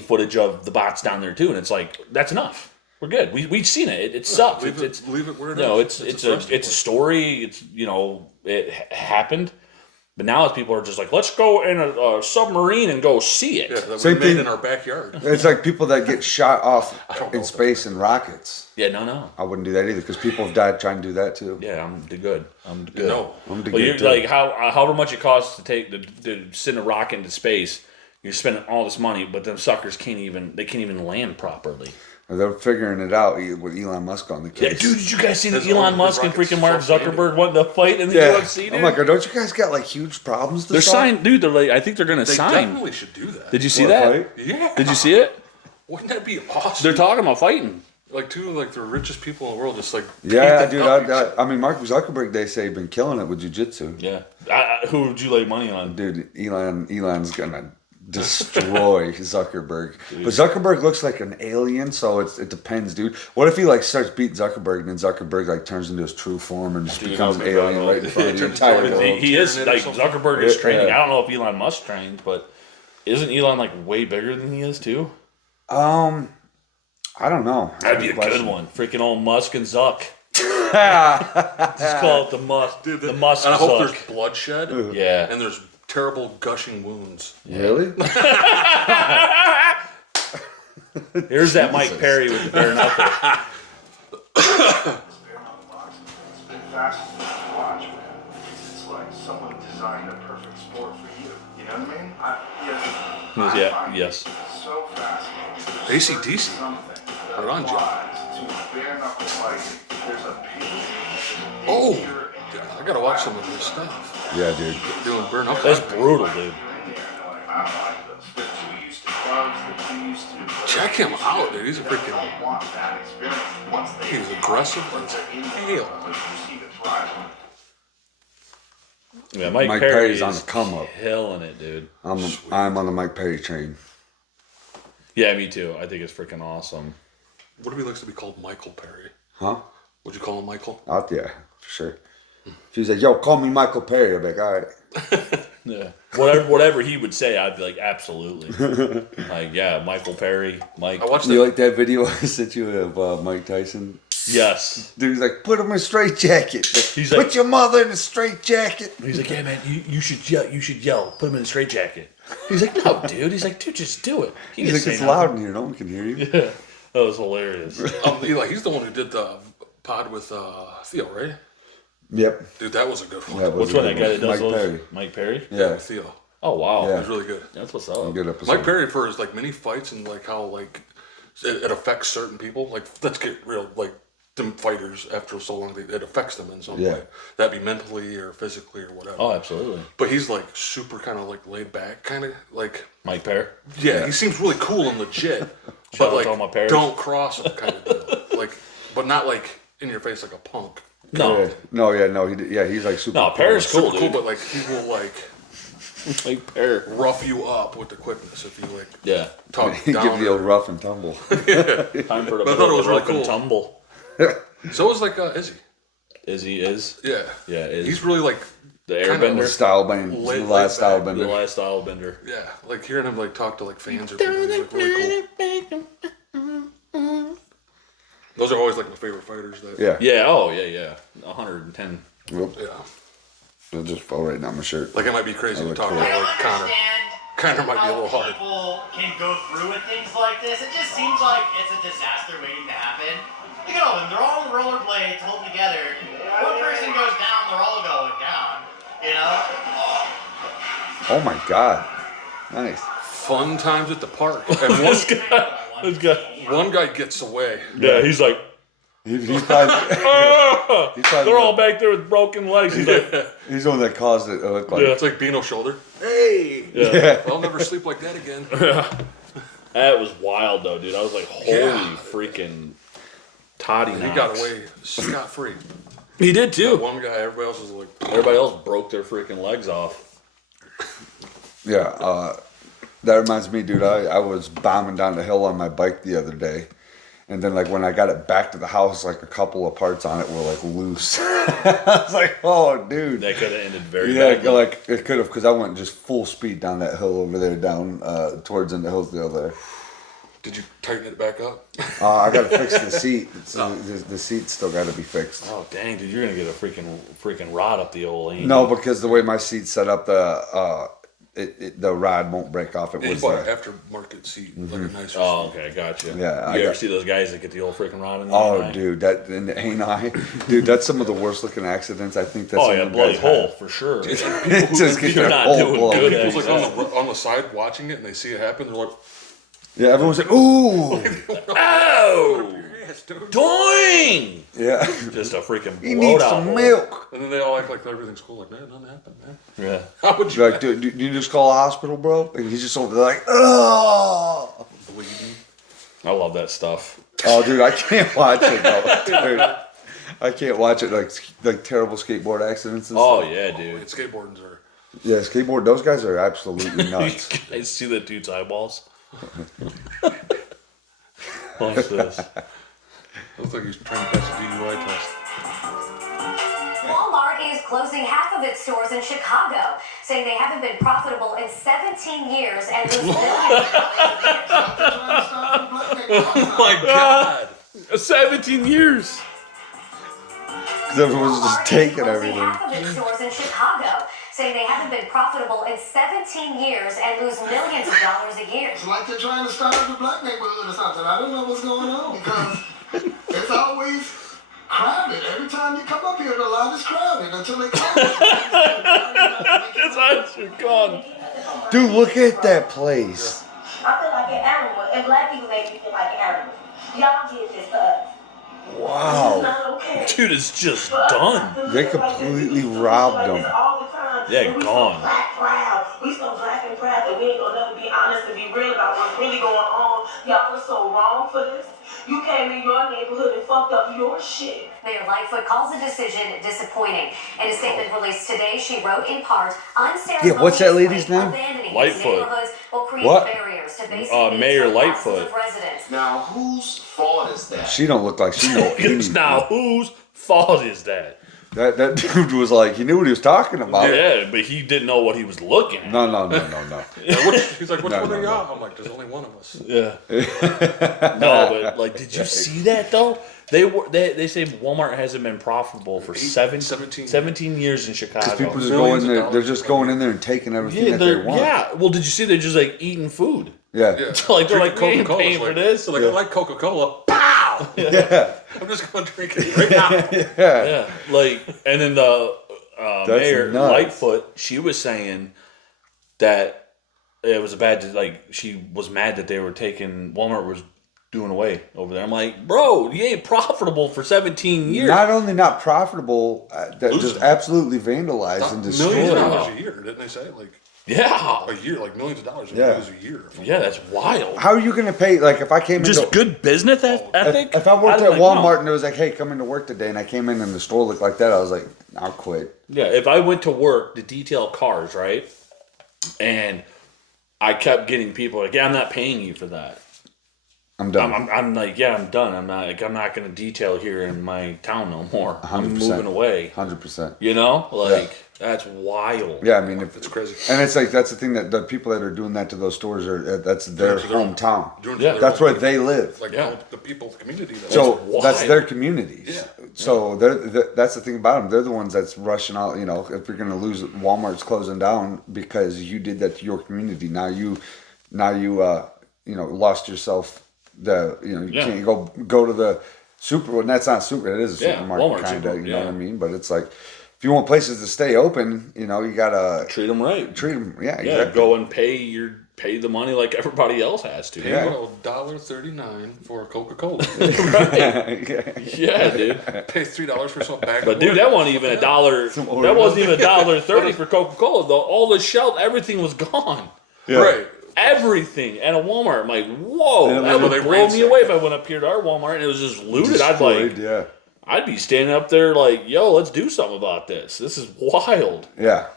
footage of the bots down there too, and it's like that's enough. We're good. We've seen it. It sucks. Leave it where it No, is. it's a a story. It's it happened, but now as people are just like, let's go in a submarine and go see it. Yeah, that Same we made thing- in our backyard. It's like people that get shot off don't in know. space in rockets. Yeah, no. I wouldn't do that either because people have died trying to do that too. Yeah, I'm good. I'm good. No. I'm Well, you're too. like however much it costs to to send a rocket into space. You're spending all this money, but them suckers can't even land properly. They're figuring it out with Elon Musk on the Yeah, case. dude, did you guys see that His Elon own Musk and rocket's freaking Mark self-landed. Zuckerberg wanting to fight in the Yeah. UFC? Dude? I'm like, don't you guys got like huge problems to They're solve? signed, dude. They're like, I think they're gonna They sign. definitely should do that. Did you see What, that? fight? Yeah. Did you see it? Wouldn't that be awesome? They're talking about fighting. Like two of like the richest people in the world, just like Yeah, painted dude. up. I mean, Mark Zuckerberg, they say, been killing it with jiu-jitsu. Yeah. Who would you lay money on? Dude, Elon's gonna destroy Zuckerberg. But Zuckerberg looks like an alien, so it depends, dude. What if he like starts beating Zuckerberg and then Zuckerberg like turns into his true form and just Dude, becomes an how good alien that right in front of the Turns entire into world? He is Tyranid or like something? Zuckerberg is Yeah, training. yeah. I don't know if Elon Musk trains, but isn't Elon like way bigger than he is too? I don't know. That'd be a good one. Freaking old Musk and Zuck. one. Just call it the Musk. The Musk And I hope there's Zuck. bloodshed. Yeah. And there's terrible gushing wounds. Really? Here's that Mike Perry with the bare knuckle. It's been fascinating to watch, man. It's like someone designed a perfect sport for you. You know what I mean? I Yeah, find yes. it so fascinating. AC/DC. Something that Right on, Joe. applies to bare knuckle fighting. There's a pain. Oh, dude, I gotta watch some of this stuff. Yeah, dude. Doing burn That's brutal, dude. You're in there, and they're like, I don't like this. They're too used to clubs. They're too used to Check him out, dude. He's a freaking. Want that experience once they He's aggressive once as they're in hell. you see the thrive on it. Yeah, Mike Mike Perry Perry's is on the come up. killing it, dude. I'm on the Mike Perry train. Yeah, me too. I think it's freaking awesome. What if he likes to be called Michael Perry? Huh? Would you call him Michael? Out there, for sure. If he's like, yo, call me Michael Perry, I'm like, all right. Yeah. Whatever he would say, I'd be like, absolutely. Like, yeah, Michael Perry, Mike. I watched You that. like that video I sent you of Mike Tyson? Yes. Dude's like, put him in a straight jacket. He's Put like- your mother in a straight jacket. He's like, yeah, man, you should yell. You should yell. Put him in a straitjacket. He's like, no, dude. He's like, dude, just do it. He He's didn't like, say it's nothing. loud in here. No one can hear you. Yeah, that was hilarious. Eli, he's the one who did the pod with Theo, right? Yep. Dude, that was a good one. That was Which one? a That good guy that does Mike those? Perry. Mike Perry? Yeah. With Theo. Oh wow. It Yeah. was really good. That's what's up. Good episode. Mike Perry for his like mini fights and like how like it affects certain people. Like let's get real, like them fighters after so long, it affects them in some Yeah. way. That'd be mentally or physically or whatever. Oh, absolutely. But he's like super kind of like laid back, kind of like Mike Perry. yeah, he seems really cool and legit. Shout but out like to all my Perrys. don't cross him kind of deal. Like, but not like in your face like a punk. No, No, he's like super. no, Perry's cool, Super cool, dude. but like he will like Mike Perry. rough you up with the quickness if you like Yeah. talk He down. give the old rough and tumble. Time for the But I thought it was really rough and cool. tumble. So was like Izzy. Izzy is. Yeah. Yeah, is. He's really like The kinda Airbender. Style band. Laid- The laid last style back. The bender. last style bender. yeah, like hearing him like talk to like fans or people. He's like really cool. Those are always like my favorite fighters. That Yeah. Yeah. Oh yeah. Yeah. 110. Whoop. yeah. It'll just fall right down my shirt. Like it might be crazy I to look talk cool. about I don't like Connor. understand Connor might be a little how hard. people can go through with things like this. It just seems like it's a disaster waiting to happen. Look at all of them. They're all on rollerblades holding together. One person goes down, they're all going down. You know? Oh my god. Nice. Fun times at the park. And This guy. one guy gets away. Yeah. He's like. He's probably, "Ah!" he's probably They're all back there with broken legs. He's like, he's the one that caused it to look like. Yeah. It's like Bino's shoulder. Hey, Yeah. I'll never sleep like that again. that was wild though, dude. I was like, holy Yeah. freaking toddy He knocks. got away scot free. He did too. One guy, everybody else was like, Everybody else broke their freaking legs off. Yeah, that reminds me, dude. I was bombing down the hill on my bike the other day, and then like when I got it back to the house, like a couple of parts on it were like loose. I was like, oh, dude. That could have ended very Yeah, badly. like it could have, because I went just full speed down that hill over there, down towards in the Hillsdale there. did you tighten it back up? I got to fix the seat. The seat's still got to be fixed. Oh dang, dude, you're gonna get a freaking rod up the old ain't No, you? because the way my seat's set up, the rod won't break off. It He was bought an the, aftermarket seat, like a nicer Oh, seat. okay, gotcha. Yeah, I You ever got- see those guys that get the old freaking rod in the oh, eye? dude, that in the ain't I, dude, that's some of the worst looking accidents. I think that's Oh some yeah, of the bloody guys hole had. for sure. It just gets You're their not whole doing blown. good. People's like Exactly. on the side watching it and they see it happen. They're like, Yeah, everyone's like, ooh, Oh, yes, dude. doing yeah, just a freaking he needs blowout some hole. milk. And then they all act like everything's cool. Like, man, nothing happened, man. Yeah. How would you Like, dude, you just call a hospital, bro? And he's just over there like, oh, bleeding? I love that stuff. oh, dude, I can't watch it, though, dude. I can't watch it like terrible skateboard accidents and Oh stuff. yeah, dude. And skateboarders are. Yeah, skateboard. Those guys are absolutely nuts. I see that dude's eyeballs. Watch this. Looks like he's trying to pass a DUI test. Walmart is closing half of its stores in Chicago, saying they haven't been profitable in 17 years and lose millions. Oh my god! 17 years. Because everyone's just Walmart is taking closing everything. half of its stores in Chicago, saying they haven't been profitable in 17 years and lose millions of dollars a year. It's like they're trying to start up the black neighborhood or something. I don't know what's going on because it's always crowded. Every time you come up here, the line is crowded until they close. His eyes are gone. Dude, look at that place. I feel like an animal, and black people make me feel like an animal. Y'all did this to us. This is Wow. not okay. Dude, it's just For us done. to They live like this, completely we used to robbed like them. this all the time, Yeah, and we gone. so black proud. We so black and proud that we ain't gonna never be honest and be real about what's really going on. Y'all are so so wrong for this. You came in your neighborhood and fucked up your shit. Mayor Lightfoot calls the decision disappointing. In a statement released today, she wrote in part, Yeah, what's that lady's name? abandoning Lightfoot. these neighborhoods will create What? barriers to basic Mayor needs for Lightfoot. thousands of residents. Now, whose fault is that? She don't look like she know anything. Now, whose fault is that? That dude was like, he knew what he was talking about. Yeah, but he didn't know what he was looking at. No. He's like, which No, one no, are no. y'all? I'm like, there's only one of us. Yeah. No, but like, did you see that though? They say Walmart hasn't been profitable for 17 years in Chicago. Because people just go in there, they're just going in there and taking everything that they want. Yeah. Well, did you see they're just like eating food? Yeah. Like they're like, we ain't Coca-Cola's paying for like- this. They're like, I like Coca-Cola. Pow! Yeah. I'm just going to drink it right now. Yeah. Like, and then the Mayor nuts. Lightfoot, she was saying that it was a bad, like, she was mad that they were taking, Walmart was doing away over there. I'm like, bro, you ain't profitable for 17 years. Not only not profitable, that just absolutely vandalized and destroyed. Millions of dollars a year, didn't they say? Like, yeah. a year, like millions of dollars Yeah. a year. Yeah, that's wild. How are you going to pay? Like, if I came Just into good business ethic? if I worked I'd at be like, Walmart no. and it was like, hey, come into work today, and I came in and the store looked like that, I was like, I'll quit. Yeah, if I went to work to detail cars, right, and I kept getting people like, yeah, I'm not paying you for that. I'm done. I'm like, yeah, I'm done. I'm not going to detail here in my town no more. I'm 100%. moving away. 100%. You know, like that's wild. Yeah, I mean, if It's crazy. And it's like that's the thing that the people that are doing that to those stores are that's their Doing it to their own- hometown. doing it to Yeah, their That's own where people. they live. Like Yeah. the people's community. Though. So that's wild. their communities. Yeah. So that's the thing about them. They're the ones that's rushing out. You know, if you're going to lose, Walmart's closing down because you did that to your community. Now you lost yourself. You Yeah. can't go to the super. And that's not super. It is a Yeah, supermarket Walmart's kind of. super, You know yeah. what I mean? But it's like if you want places to stay open, you gotta Treat them right. treat them. Yeah, Yeah, exactly. go and pay the money like everybody else has to. Yeah. $1.39 for a Coca-Cola. Yeah, dude. Pay $3 for some bag. But of dude, oil. that wasn't even $1. That wasn't even $1.30 for Coca-Cola though. All the shelf, everything was gone. Right. Everything at a Walmart. I'm like, whoa, Yeah, that well, would they blow me ransacked away if I went up here to our Walmart and it was just looted. Destroyed, yeah. I'd be standing up there like, yo, let's do something about this. This is wild. Yeah.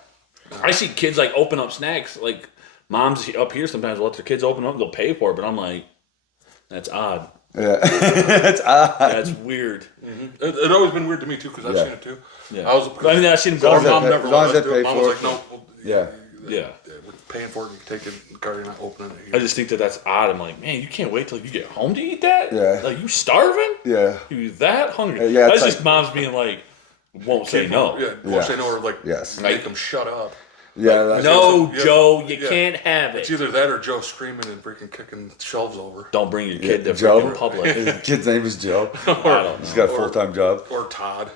I see kids like open up snacks. Like moms up here sometimes will let their kids open up, they'll pay for it, but I'm like, that's odd. Yeah. That's odd. That's weird. It always been weird to me too because I've Yeah. seen it too. Yeah. I was. I mean, I've seen them Our go. mom they- never as long let as us they do it. pay Mom for was it. like, no. Yeah. Yeah. We're paying for it. You can take it in the car. You're not opening it. I just think that's odd. I'm like, man, you can't wait till you get home to eat that? Yeah. Like, you starving? Yeah. You that hungry? Yeah, That's it's just moms being like, won't say Keep no. them- Yeah. Yeah. Won't say no or like Yes. make them shut up. Yeah. That's, No, Yeah. Joe, you Yeah. can't have It's it. either that or Joe screaming and freaking kicking shelves over. Don't bring your kid to Joe? freaking public. his kid's name is Joe. I don't He's know. got a full-time job. Or Todd.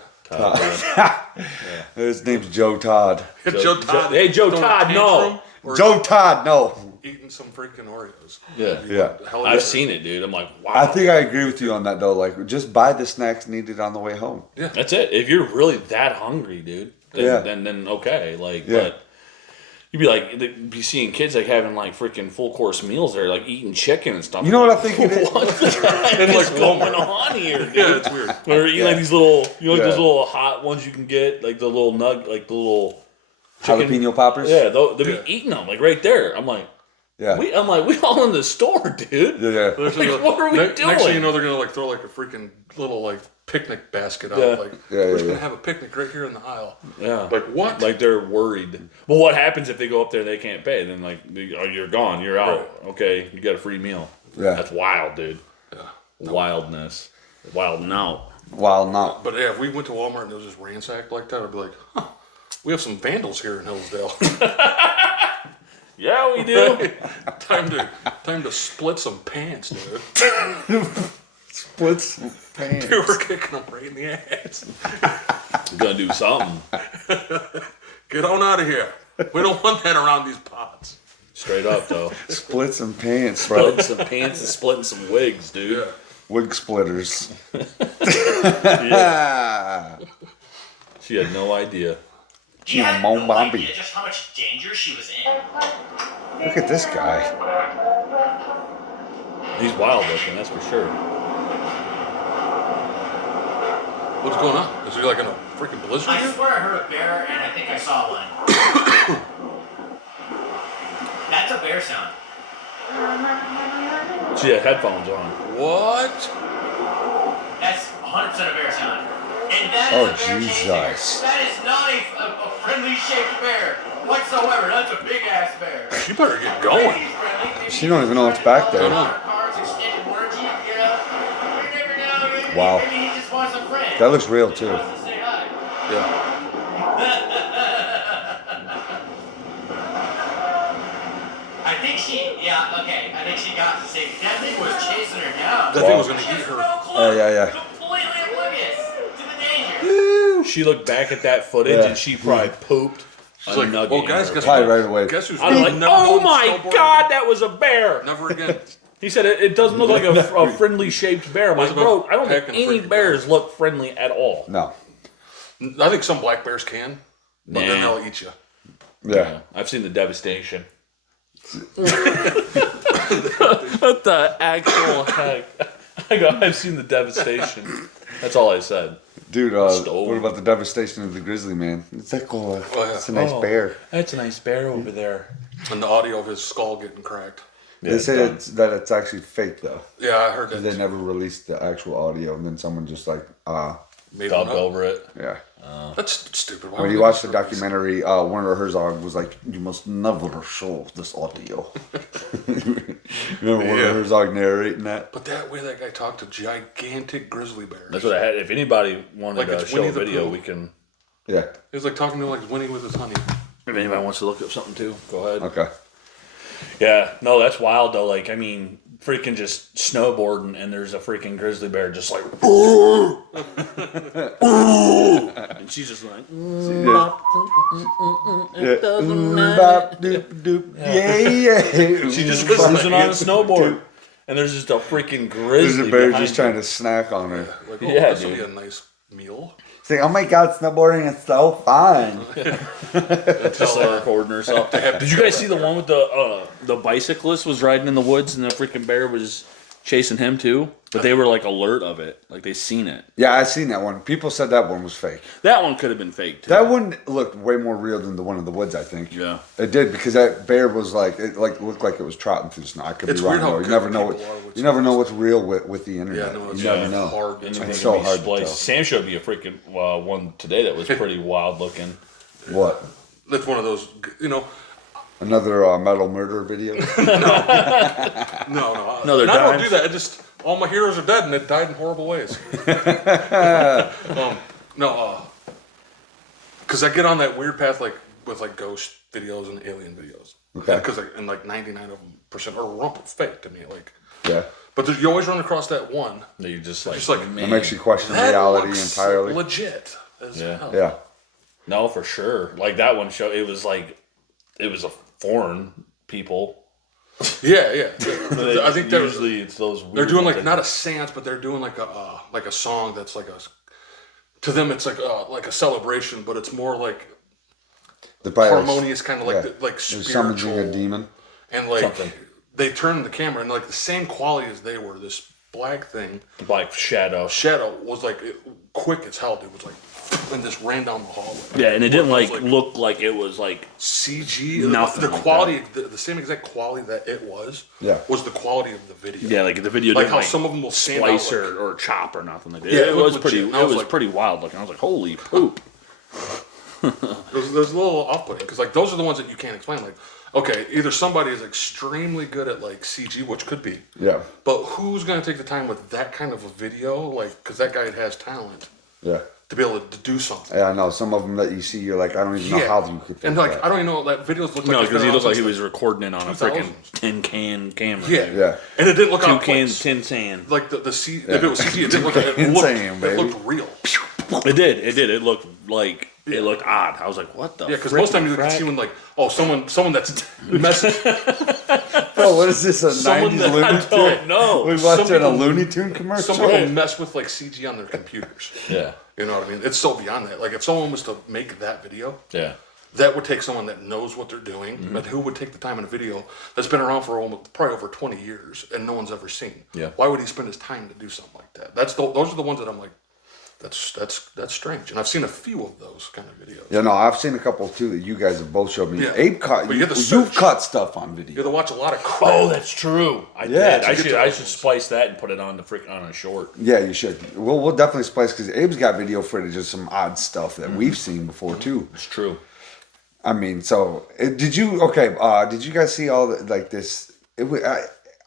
His name's Joe Todd. Joe Todd. Hey, Joe throwing a Todd, no. tantrum or Joe Todd, no. eating some freaking Oreos. Yeah. Yeah. Hell I've yeah. seen it, dude. I'm like, wow. I think I agree with you on that though. Like, just buy the snacks needed on the way home. That's it. If you're really that hungry, dude, then Yeah. then okay. Like, Yeah. but you'd be like, be seeing kids like having like freaking full course meals there, like eating chicken and stuff. You know what I think it is? What the heck And, is like, going Walmart. on here, dude? Yeah, it's weird. Or eating like these little, Yeah. those little hot ones you can get, like the little like the little chicken. Jalapeno poppers. Yeah, they'll be Yeah. eating them like right there. I'm like, Yeah. we all in the store, dude. Yeah. Like, what are we Next thing you doing? know, they're gonna like throw like a freaking little like picnic basket out. Yeah. Like Yeah, we're yeah, gonna yeah. have a picnic right here in the aisle. Yeah. Like what? Like they're worried. Well, what happens if they go up there and they can't pay? Then like, oh, you're gone. You're out. Okay, you got a free meal. Yeah. That's wild, dude. Yeah. Wildness. Wild now. While not. But yeah, if we went to Walmart and it was just ransacked like that, I'd be like, huh, we have some vandals here in Hillsdale. Yeah, we do. time to split some pants, dude. Splits pants. Dude, we're kicking them right in the ass. We're gonna do something. Get on out of here. We don't want that around these pots. Straight up though. Splits some pants, bro. Splitting some pants and splitting some wigs, dude. Yeah. Wig splitters. She had no idea. He had Mon no Bombi. idea just how much danger she was in. Look at this guy. He's wild looking, that's for sure. What's going on? Is he like in a freaking blizzard I here? swear I heard a bear, and I think I saw one. That's a bear sound. She had headphones on. What? That's 100% a bear sound. And that Oh, is a bear Jesus. chaser. That is not a friendly shaped bear whatsoever. That's a big ass bear. You better get going. She don't even know what's back there. Cars, extended warranty, you know. You never know. Maybe, Wow. maybe he just wants a friend. That looks real too. He wants to say hi. Yeah. I think I think she got to say that thing was chasing her down. That thing was gonna eat her. No clue. Yeah. Completely oblivious to the danger. She looked back at that footage and she probably pooped She's a like, nugget. well, in guys, her guess Probably what? right away. Guess who's I'm like, never oh going my snowboarding god, again? that was a bear. Never again. He said it doesn't look like a friendly shaped bear. I'm like, bro, I don't think Pecking any freaking bears look friendly at all. No. I think some black bears can, but then Nah. they'll eat you. Yeah. I've seen the devastation. What the actual heck? I've seen the devastation. That's all I said. Dude, Stole. what about the devastation of the grizzly man? It's like, Oh, yeah. it's a nice Oh. bear. That's a nice bear over there. And the audio of his skull getting cracked. Yeah, They say that it's actually fake though. Yeah, I heard that. They never released the actual audio, and then someone just like, Made dubbed one up. over it. yeah. That's stupid. Why When would you they watch the just release it? documentary, Werner Herzog was like, "You must never show this audio." Remember Werner Yeah. Herzog narrating that? But that way that guy talked to gigantic grizzly bears. That's what I had. If anybody wanted Like to it's show Winnie a the video, Pooh. we can. Yeah. He was like talking to him like Winnie with his honey. If anybody wants to look up something too, go ahead. Okay. Yeah, no, that's wild though. Like, I mean, freaking just snowboarding, and there's a freaking grizzly bear just like, and she's just like, it doesn't matter. Yeah. She just cruising on a snowboard, and there's just a freaking There's grizzly a bear behind just her. trying to snack on her. Like, Yeah, this will be dude. a nice meal. It's like, oh my god, snowboarding is so fun. Just like recording herself. Did you guys see the one with the bicyclist was riding in the woods and the freaking bear was chasing him too? But they were like alert of it, like they seen it. Yeah, I seen that one. People said that one was fake. That one could have been fake too. That one looked way more real than the one in the woods, I think. Yeah. It did, because that bear was like, it like looked like it was trotting through the snow. I could It's be wrong weird how though. You good never know people are with you never know what's real with the internet. Yeah, no, it's you never know. hard. Anything It's can so be hard to spliced. tell. Sam showed me a freaking one today that was pretty wild looking. What? That's one of those, you know. Another metal murder video? No, No, they're and I don't dimes. do that. I just all my heroes are dead and they died in horrible ways. Because I get on that weird path like with like ghost videos and alien videos. Okay. Because and like 99% are wrong, fake to me. Like, Yeah. but you always run across that one. That you just like, That makes you question That reality looks entirely. legit. As Yeah. hell. Yeah. no, for sure. Like that one show, it was a foreign people. Yeah. I think they're usually it's those. they're Weird doing ones like that- not a seance, but they're doing like a song that's like to them it's like a celebration, but it's more like The probably harmonious, kind of like like They're summoning spiritual a demon. and like Something. they turned the camera and like the same quality as they were. This black thing, Black shadow. was like quick as hell. Dude, it was like and just ran down the hallway. Yeah, and it didn't was, like look like it was like CG. Nothing The like quality, the same exact quality that it was the quality of the video. yeah, like the video Like didn't how some of them will stand splice out, like- or chop or nothing like that. Yeah, it it was looked pretty. legit. It And I was was like- pretty wild looking. I was like, holy poop. There's a little off-putting because like those are the ones that you can't explain. Like, okay, either somebody is extremely good at like CG, which could be, Yeah. but who's gonna take the time with that kind of a video? Like, because that guy has talent Yeah. to be able to do something. Yeah, I know. Some of them that you see, you're like, I don't even know how you could and fix like that. I don't even know that videos look like No, they've because been he looked out like he since, was recording it on a 2000s. freaking tin can camera. Yeah. Yeah. And it didn't look Two out of cans, place. tin sand. Like if it was CG, it didn't look. It Insane, looked, it baby. looked real. It did. It looked like it looked odd. I was like, what the? Yeah, because most times you can frick? see when like, oh, someone that's messing. Bro, what is this, a Someone 90s that Looney I Tune? don't know. We Some watching a people- Looney Tune commercial? Some people mess with like CG on their computers. Yeah. You know what I mean? It's so beyond that. Like if someone was to make that video, Yeah. that would take someone that knows what they're doing, but who would take the time in a video that's been around for probably over 20 years and no one's ever seen? Yeah. Why would he spend his time to do something like that? Those are the ones that I'm like, that's strange. And I've seen a few of those kind of videos. Yeah, no, I've seen a couple too that you guys have both showed me. Yeah. Abe cut. But you have to You've search. cut stuff on video. You have to watch a lot of crap. Oh, that's true. I Yeah, did. I should splice that and put it on on a short. Yeah, you should. We'll definitely splice because Abe's got video footage of some odd stuff that we've seen before too. It's true. I mean, so did you? Okay, did you guys see all the, like this?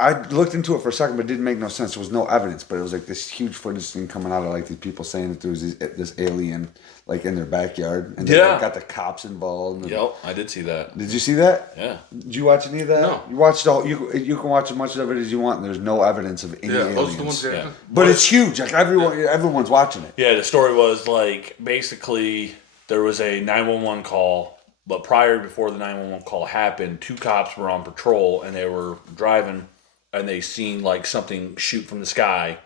I looked into it for a second, but it didn't make no sense. There was no evidence, but it was like this huge footage thing coming out of like these people saying that there was this alien like in their backyard, and they like, got the cops involved. Yep, I did see that. Did you see that? Yeah. Did you watch any of that? No. You watched all. You can watch as much of it as you want. And there's no evidence of any aliens. those are the ones. Yeah. But it's huge. Like everyone's watching it. Yeah, the story was like basically there was a 911 call, but before the 911 call happened, 2 cops were on patrol and they were driving and they seen like something shoot from the sky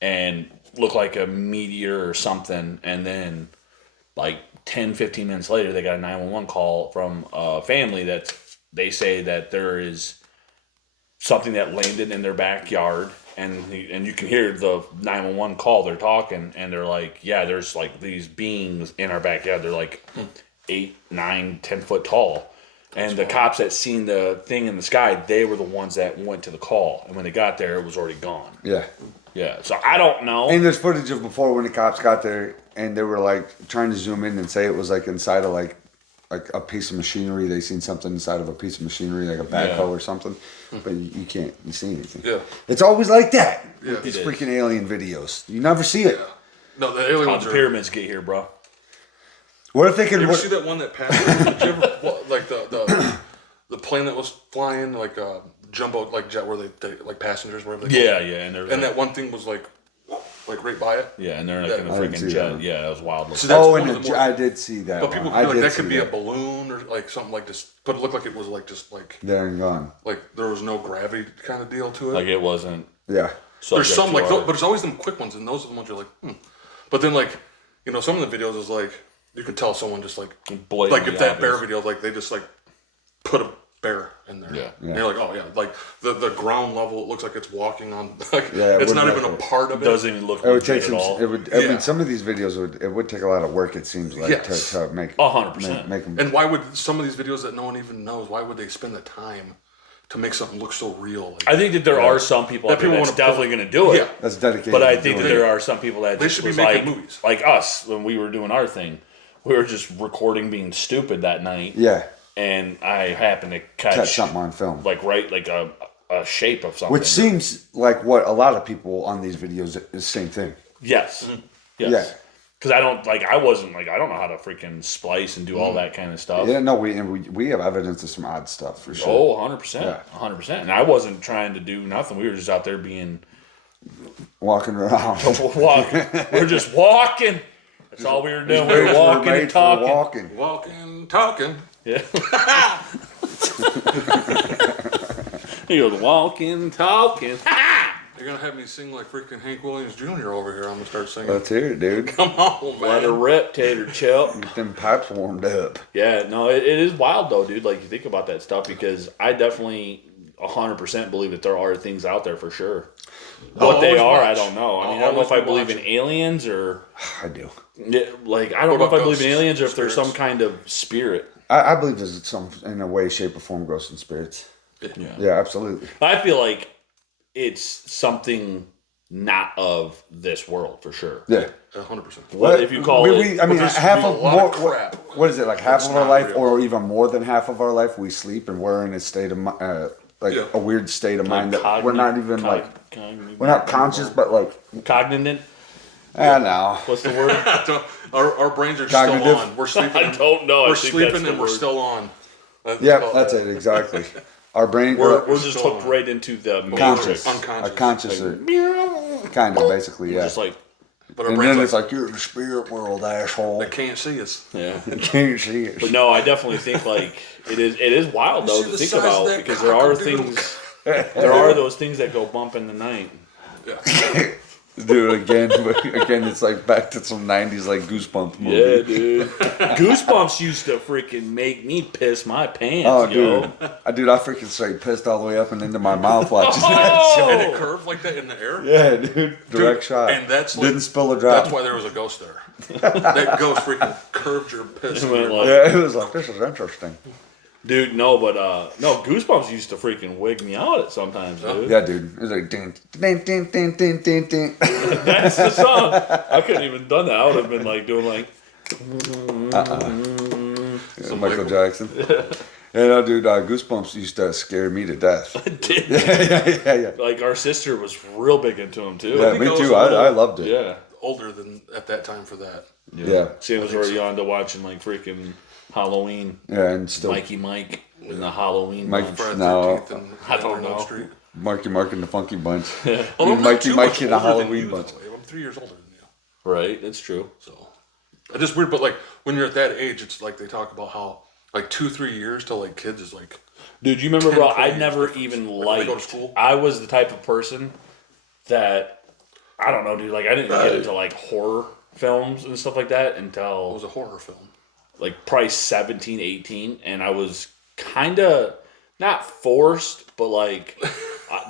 and look like a meteor or something, and then like 10-15 minutes later they got a 911 call from a family that they say that there is something that landed in their backyard, and you can hear the 911 call. They're talking and they're like, yeah, there's like these beings in our backyard. They're like 8, 9, 10 foot tall. And the cops that seen the thing in the sky, they were the ones that went to the call. And when they got there, it was already gone. Yeah. Yeah. So I don't know. And there's footage of before when the cops got there and they were like trying to zoom in and say it was like inside of like a piece of machinery. They seen something inside of a piece of machinery, like a backhoe or something. But you can't see anything. Yeah. It's always like that. Yeah. With these freaking alien videos. You never see it. No, the alien ones the are. pyramids get here, bro. What if they could? You ever see that one that passed? Did you ever, like the plane that was flying, like a jumbo, like jet, where they like passengers, wherever they go? Yeah, and that one thing was like right by it. Yeah, and they're like in a freaking jet. Yeah, that was wild. So that's one and of the more, I did see that. But people one. feel I like did that could see be a that. balloon or like something like this, but it looked like it was like just like There and gone. like there was no gravity kind of deal to it. Like it wasn't. Yeah. There's some like, but it's always them quick ones, and those are the ones you're like, But then like, some of the videos is like you can tell someone just like blatantly like if that bear obvious. video, like they just like put a bear in there. Yeah. And you're like, oh yeah, like the ground level, it looks like it's walking on. Like, Yeah, it it's not wouldn't even a look- part of it. Doesn't even look It would take legit some. at all. It would. I Yeah. mean, some of these videos would take a lot of work. It seems like Yes. to make 100%. make them. And why would some of these videos that no one even knows? Why would they spend the time to make something look so real? Like, I think that there are some people out there that's wanna definitely going to do it. Yeah. That's dedicated. But I to think that doing it. there are some people that They just should be was making like, movies. like us when we were doing our thing. We were just recording being stupid that night. Yeah. And I happened to Catch something on film. like a shape of something. Which seems like what a lot of people on these videos is the same thing. Yes. Mm-hmm. Yes. Yeah. Because I don't I wasn't like, I don't know how to freaking splice and do all that kind of stuff. Yeah, no, we have evidence of some odd stuff for sure. Oh, 100%. Yeah. 100%. And I wasn't trying to do nothing. We were just out there being Walking around. walking. We're just walking. That's all we were doing. We were walking and talking. Walking. talking. Yeah. He goes walking, talking. You're gonna have me sing like freaking Hank Williams Jr. over here. I'm gonna start singing. Let's hear it, dude. Come on, man. Let her rip, Tater Chip. Get them pipes warmed up. Yeah, no, it is wild though, dude. Like you think about that stuff because I definitely 100% believe that there are things out there for sure. What they are, I don't know. I mean, I don't know if I believe in aliens or I do. yeah, like I don't know if I believe in aliens or if there's some kind of spirit. I believe there's some, in a way, shape, or form, ghosts and spirits. Yeah, absolutely. I feel like it's something not of this world for sure. Yeah. 100%. What if you call it? I mean, there's half a of lot more. of crap. What is it like? Half That's of our not life, real. or even more than half of our life, we sleep and we're in a state of Yeah. a weird state of mind that Cognitive- we're not even like cognitive- we're not conscious, but like cognizant. I know. What's the word? our brains are Cognitive. still on. We're sleeping. I don't know. I We're think sleeping that's the and we're word. still on. Yeah, that's it exactly. Our brain, We're just hooked right into the conscious, matrix. our conscious, kind of basically, yeah. Just like, But our And brains then it's like you're in the spirit world, asshole. they can't see us. yeah. You can't see it. But no, I definitely think like it is wild though see to the think size of about that because there are cock-a-doodle? things, there are those things that go bump in the night. Yeah. Dude, again, it's like back to some 90s like Goosebumps movie. Yeah, dude. Goosebumps used to freaking make me piss my pants, Oh, yo. dude. I freaking straight pissed all the way up and into my mouth watching that show. And it curved like that in the air? Yeah, dude. Direct shot. And that's like, didn't spill a drop. That's why there was a ghost there. That ghost freaking curved your piss. Yeah, it was like, this is interesting. Dude, no, but no, Goosebumps used to freaking wig me out at sometimes, dude. Yeah, dude. It was like ding, ding, ding, ding, ding, ding, ding. That's the song. I couldn't even done that. I would have been like doing like Yeah, Michael Jackson. Yeah, no, dude. Goosebumps used to scare me to death. Yeah. Like our sister was real big into them too. Yeah, me too. I loved it. Yeah. Older than at that time for that. Yeah. Sam was already on to watching like freaking Halloween. Yeah, and still Mikey Mike in the Halloween Mike, bunch. no, I don't know. Street. Marky Mark and the Funky Bunch. Although I'm not Mikey too Mike much and the older than Halloween you, Bunch. though. I'm 3 years older than you. Right, that's true. So it's just weird, but like when you're at that age, it's like they talk about how like 2-3 years to like kids is like. Dude, you remember, 10, bro? 20 I years never difference. even Like, when they go to liked. school. I was the type of person that I don't know, dude. Like I didn't get into like horror films and stuff like that It until was a horror film. like probably 17, 18, and I was kind of not forced, but like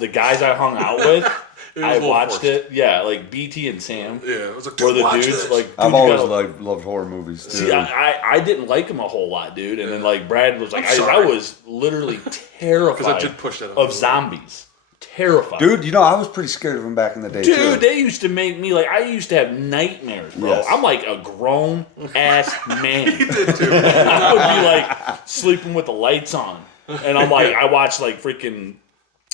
the guys I hung out with, It was a I little watched forced. it. Yeah, like BT and Sam Yeah, it was like were dude, the watch dudes. this. Like, dude, I've you always gotta- loved horror movies too. See, I didn't like him a whole lot, dude. And then like Brad was like, I'm I sorry. was literally terrified Because I did push that on of you. zombies. Terrified. Dude, you know, I was pretty scared of him back in the day too. Dude, they used to make me like I used to have nightmares, bro. Yes. I'm like a grown ass man. I would be like sleeping with the lights on, and I'm like I watched like freaking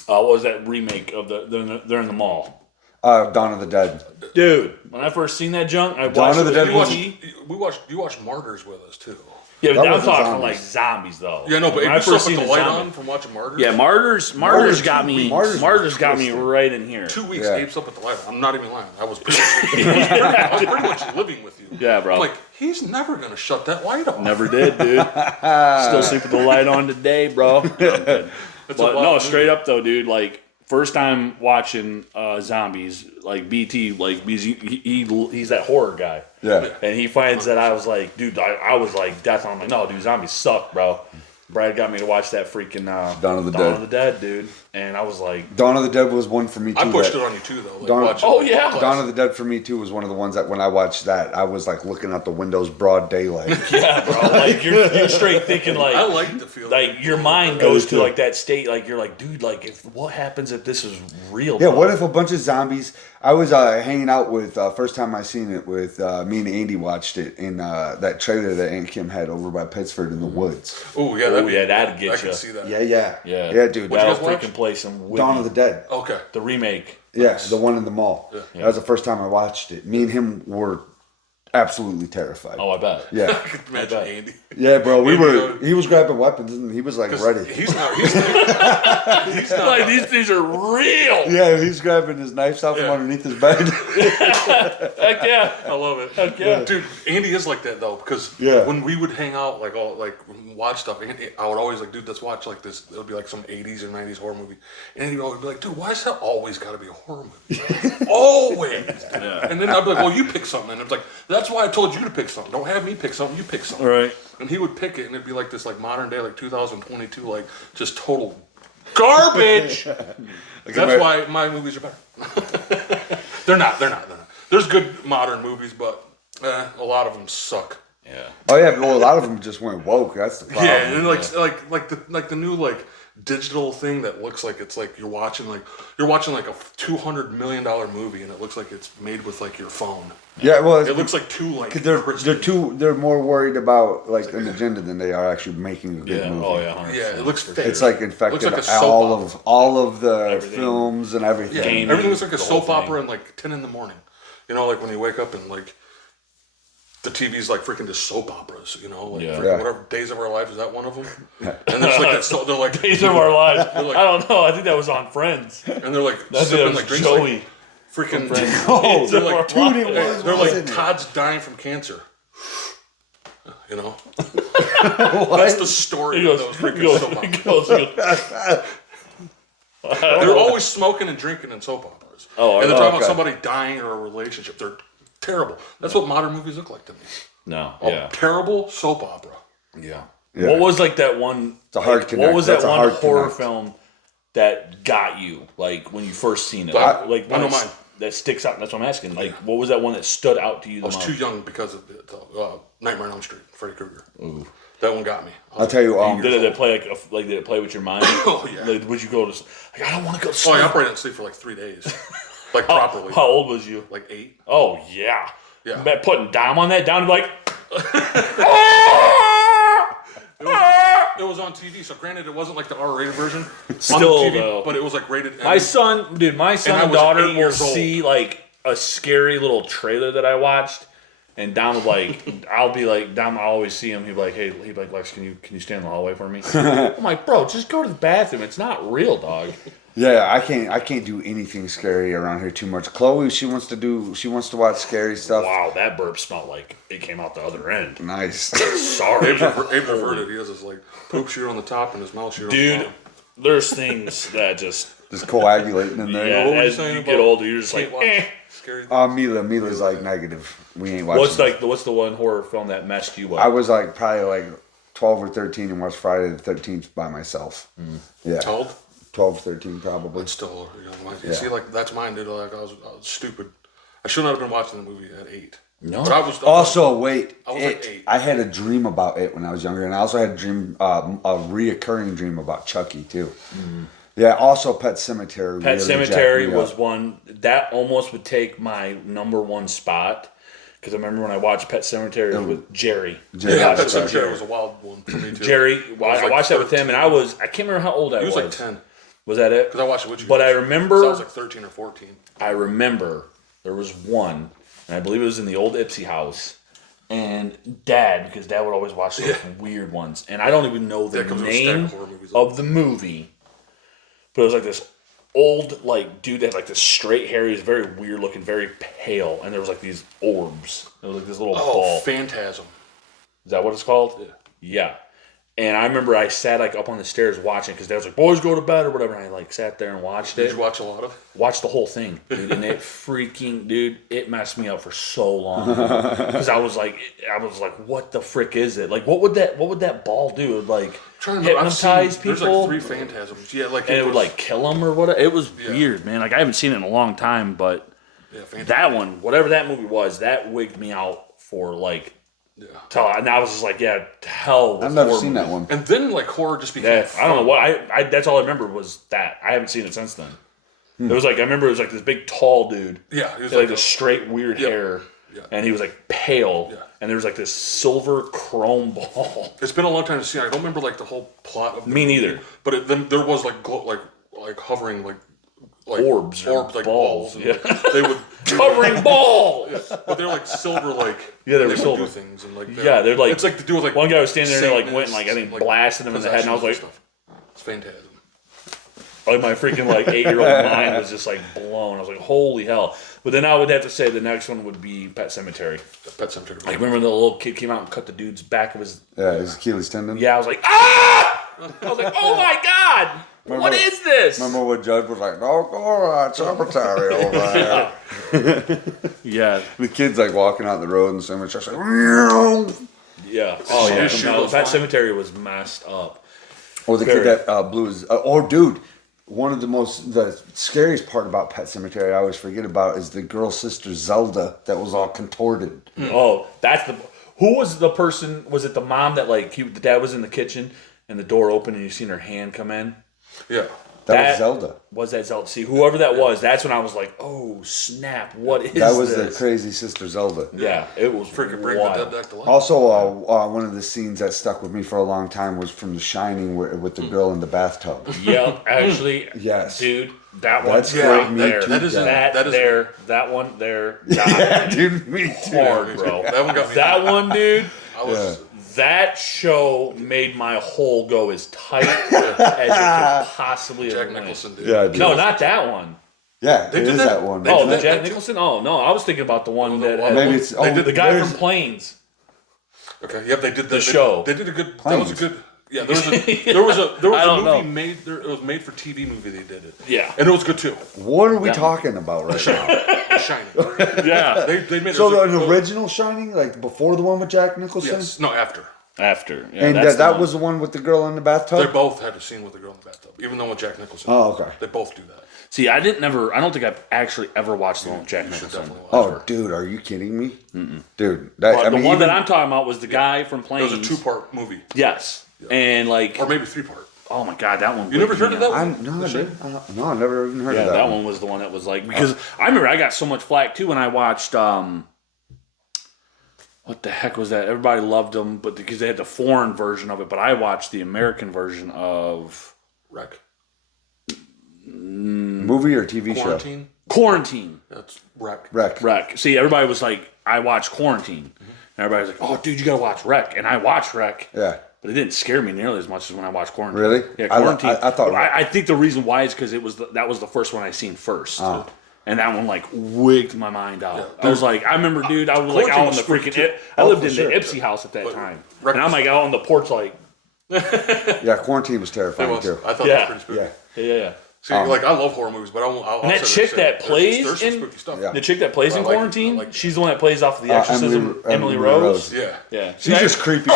what was that remake of they're in the mall, Dawn of the Dead. dude. When I first seen that junk, I Dawn watched of the it Dead with was- BT. You watched Martyrs with us too. Yeah, but That I'm wasn't talking zombies. like zombies though. Yeah, no, but when if I you first still seen put the the light zombie. on from watching Martyrs. Yeah, Martyrs got me. Martyrs got me twisted. right in here. 2 weeks, Yeah. Abe still put the light on. I'm not even lying. I was pretty much living with you. Yeah, bro. I'm like, he's never gonna shut that light off. Never did, dude. Still sleep with the light on today, bro. No, I'm kidding. It's But a no, wild straight movie. up though, dude. Like first time watching zombies, like BT, like because he's that horror guy, Yeah. and he finds that I was like, dude, I was like death. I'm like, no, dude, zombies suck, bro. Brad got me to watch that freaking Dawn of the Dead. dude, and I was like, Dawn of the Dead was one for me too. I pushed that- it on you too, though. Like, Dawn, watching Oh, yeah. Dawn of the Dead for me too was one of the ones that when I watched that, I was like looking out the windows, broad daylight. yeah, bro, like you're straight thinking like. I like the feel. Like your mind goes to too. like that state, like you're like, dude, like if what happens if this is real? Yeah, bro? what if a bunch of zombies? I was hanging out with first time I seen it with me and Andy watched it in that trailer that Aunt Kim had over by Pittsford in the woods. Oh yeah, Oh yeah, that'd get I you. can see that. Yeah, Yeah, dude. What'd you that'll guys watch? freaking play some. Dawn of the Dead. Okay. The remake. Yeah, the one in the mall. Yeah. That was the first time I watched it. Me and him were absolutely terrified. Oh, I bet. Yeah, I could imagine bet. Andy. yeah, bro. We Andy, were. He was grabbing weapons and he was like 'Cause ready. He's not. He's not. Like these things are real. Yeah, he's grabbing his knives out from Yeah. underneath his bed. Heck yeah. I love it. Heck yeah. Dude, Andy is like that though, because Yeah. when we would hang out, like all like watch stuff, Andy, I would always like, dude, let's watch like this. It would be like some '80s or '90s horror movie, and he'd always be like, dude, why is that always got to be a horror movie? Always. Yeah. And then I'd be like, well, you pick something, and it's like, that's why I told you to pick something. Don't have me pick something. You pick something. Right. And he would pick it, and it'd be like this, like modern day, like 2022, like just total garbage. That's why my movies are better. They're not. There's good modern movies, but a lot of them suck. Yeah. Oh yeah, well a lot of them just went woke. That's the problem. Yeah, and like the new like digital thing that looks like it's like you're watching like a $200 million movie, and it looks like it's made with like your phone. Yeah, well, It looks like too like 'cause they're more worried about like an agenda than they are actually making a good Yeah. movie. Oh yeah. 100%. Yeah, it looks fake. It's like infected Looks like a soap all opera. of the Everything. films and everything. Yeah, Gaming, everything looks like a the whole soap opera thing. and like 10 in the morning. You know, like when you wake up and like the TV's like freaking just soap operas. You know, like Yeah. freaking Yeah. whatever Days of Our Lives, is that one of them? And there's like that. So they're like Days of Our Lives. They're like- I don't know. I think that was on Friends. and they're like That's sipping it. like Was drinks. Joey. Like, freaking. Oh, Days they're of Our like dude, it Lives. was. They're wasn't like it? Todd's dying from cancer. You know, that's the story He of goes. those He freaking goes. soap He operas. goes. They're always smoking and drinking in soap operas. is. Oh, and they're talking okay. about somebody dying or a relationship. They're terrible. That's what modern movies look like to me. No, A yeah. terrible soap opera. Yeah. Yeah. What was like that one? It's a hard like, connect. What was that That's a one hard horror connect. film that got you? Like when you first seen it, I like know one mine. that sticks out. That's what I'm asking. Like, what was that one that stood out to you I the was most? too young because of it. Nightmare on Elm Street, Freddy Krueger. That one got me. I'll tell you. Did it play like did it play with your mind? Oh yeah. Like, would you go to? Like, I don't want to go to Oh, sleep. I operated on sleep for like 3 days, like properly. How old was you? Like 8. Oh yeah. Yeah. Bet putting Dom on that down like. It was on TV, so granted, it wasn't like the R-rated version Still, on the TV, though. but it was like rated. My son I and was daughter 8 will years old. see like a scary little trailer that I watched, and Dom would like, I'll be like, Dom, I always see him. He'd be like, hey, he'd be like, Lex, can you stand in the hallway for me? I'm like, bro, just go to the bathroom. It's not real, dog. Yeah, I can't do anything scary around here too much. Chloe, she wants to watch scary stuff. Wow, that burp smelled like it came out the other end. Nice. Sorry, Abe reverted. He has his like poop shooter on the top and his mouth shooter. dude. On the bottom. There's things that just coagulating in there. Yeah, What were you as saying you about get older, you're just can't like, watch eh. Scary. Mila's like negative. We ain't watching. What's the one horror film that messed you up? I was like probably like 12 or 13 and watched Friday the 13th by myself. Yeah. How old? 12, 13 probably. But still, you know, you Yeah. see, like that's mine, dude. Like I was stupid. I should not have been watching the movie at 8. No. But I was Also, wait. I was It. at 8. I had a dream about it when I was younger, and I also had a dream, a reoccurring dream about Chucky too. Yeah. Also, Pet Cemetery. Pet really Cemetery jacked me was up. one that almost would take my number one spot because I remember when I watched Pet Cemetery with Jerry. Yeah, Pet Cemetery was a wild one for me too. Jerry, I I watched that with him, and I can't remember how old I He was. was like 10. Was that it? Because I watched it with you. But I So remember I was like 13 or 14. I remember there was one, and I believe it was in the old Ipsy house. And because Dad would always watch those weird ones, and I don't even know the Yeah, 'cause it was name stacked horror movies. of the movie, but it was like this old like dude that had like this straight hair. He was very weird looking, very pale, and there was like these orbs. It was like this little ball. Phantasm. Is that what it's called? Yeah. Yeah. And I remember I sat like up on the stairs watching because Dad was like, "Boys, go to bed" or whatever. And I like sat there and watched it. Did you watch a lot of it? Watched the whole thing, dude, and it messed me up for so long because I was like, what the frick is it? Like, what would that ball do? Like, hypnotize people? There's like 3 phantasms. Yeah, like and it would like kill them or whatever. It was weird, man. Like I haven't seen it in a long time, but that one, whatever that movie was, that wigged me out for like. Yeah. And I was just like, yeah, hell. I've never seen that one. And then like horror just became. Yeah, I don't know what I. That's all I remember was that. I haven't seen it since then. It was like I remember it was like this big tall dude. Yeah, he was like like this straight weird hair. Yeah. And he was like pale. Yeah. And there was like this silver chrome ball. It's been a long time to see. I don't remember like the whole plot of. Me neither. But then there was like like hovering like orbs like balls. Yeah. They would covering balls. Yeah. But they're like silver like. Yeah, they were would silver. do things and like. They're like. It's like to do with like. One guy was standing there and like went and Satanists, like I think like, blasted him in the head, and I was like, it's phantasm. Like my freaking like 8-year-old mind was just like blown. I was like, holy hell! But then I would have to say the next one would be Pet Cemetery. Pet Cemetery. Like remember the little kid came out and cut the dude's back of his. Yeah, his Achilles tendon. Yeah, I was like, ah! I was like, oh my god! What is this? Remember when Judge was like, "No, go on, cemetery over there." Yeah. The kid's like walking out the road and the cemetery's like, yeah. Oh yeah. No, Pet Cemetery was messed up. Or the kid that blew his. Dude, one of the scariest part about Pet Cemetery I always forget about is the girl sister Zelda that was all contorted. Oh, that's the. Who was the person? Was it the mom that like the dad was in the kitchen and the door opened and you seen her hand come in? Yeah. That was Zelda. Was that Zelda? See, whoever that was, that's when I was like, oh snap! What is that? Was this? the crazy sister Zelda. Yeah, it was freaking bring the dead back to life. Also, one of the scenes that stuck with me for a long time was from The Shining, with the girl in the bathtub. Yeah, actually, yes, dude, that one's great. right Me there. too. That one there. Yeah, dude, me too. Hard, bro. That one got me. That one, dude. I was. That show made my hole go as tight as it could possibly have Jack went. Nicholson did. Yeah, No, not that one. Yeah, They it did is that one. Oh, the Jack Nicholson? Oh, no, I was thinking about the one that had, Maybe it's the guy from Planes. Okay. Yep. They did The show. They did a good. That Planes. was a good. Yeah, there was a I don't movie know. made. It was made for TV movie. They did it. Yeah. and it was good too. What are we talking about right now? The Shining. Yeah. They made it. So It was an original Shining, like before the one with Jack Nicholson? Yes, no, after. After. Yeah, And that's that the was the one with the girl in the bathtub? They both had a scene with the girl in the bathtub, even though with Jack Nicholson. Oh, okay. They both do that. See, I don't think I've actually ever watched the one with Jack Nicholson. Definitely watch Oh, dude, are you kidding me? Dude, But the one that I'm talking about was the guy from It Planes. was a 2-part movie, Yes. And like, or maybe 3-part. oh my god, that one. You never wicked heard me of that out. one? No, I never even heard Yeah, of that one was the one that was like, because I remember I got so much flack too when I watched what the heck was that? Everybody loved them, but because they had the foreign version of it, but I watched the American version of Wreck. Movie or TV show? Quarantine. That's Wreck. Wreck. See, everybody was like, I watched Quarantine. And everybody was like, oh, dude, you gotta watch Wreck. And I watched Wreck. Yeah. But it didn't scare me nearly as much as when I watched Quarantine. Really? Yeah, I Quarantine. thought- I think the reason why is because that was the first one I seen first. And that one like wigged my mind out. I was like, I remember, dude, I was like out on the freaking. I lived in the Ipsy house at that time, and I'm like out on the porch, like. Yeah, Quarantine was terrifying too. I thought that was pretty spooky. Yeah. See, like I love horror movies, but I'll And that chick that plays there's some in spooky stuff. the chick that plays in I like it. Quarantine, I like it. she's the one that plays off of The Exorcism. Emily Rose. Yeah. She's just creepy.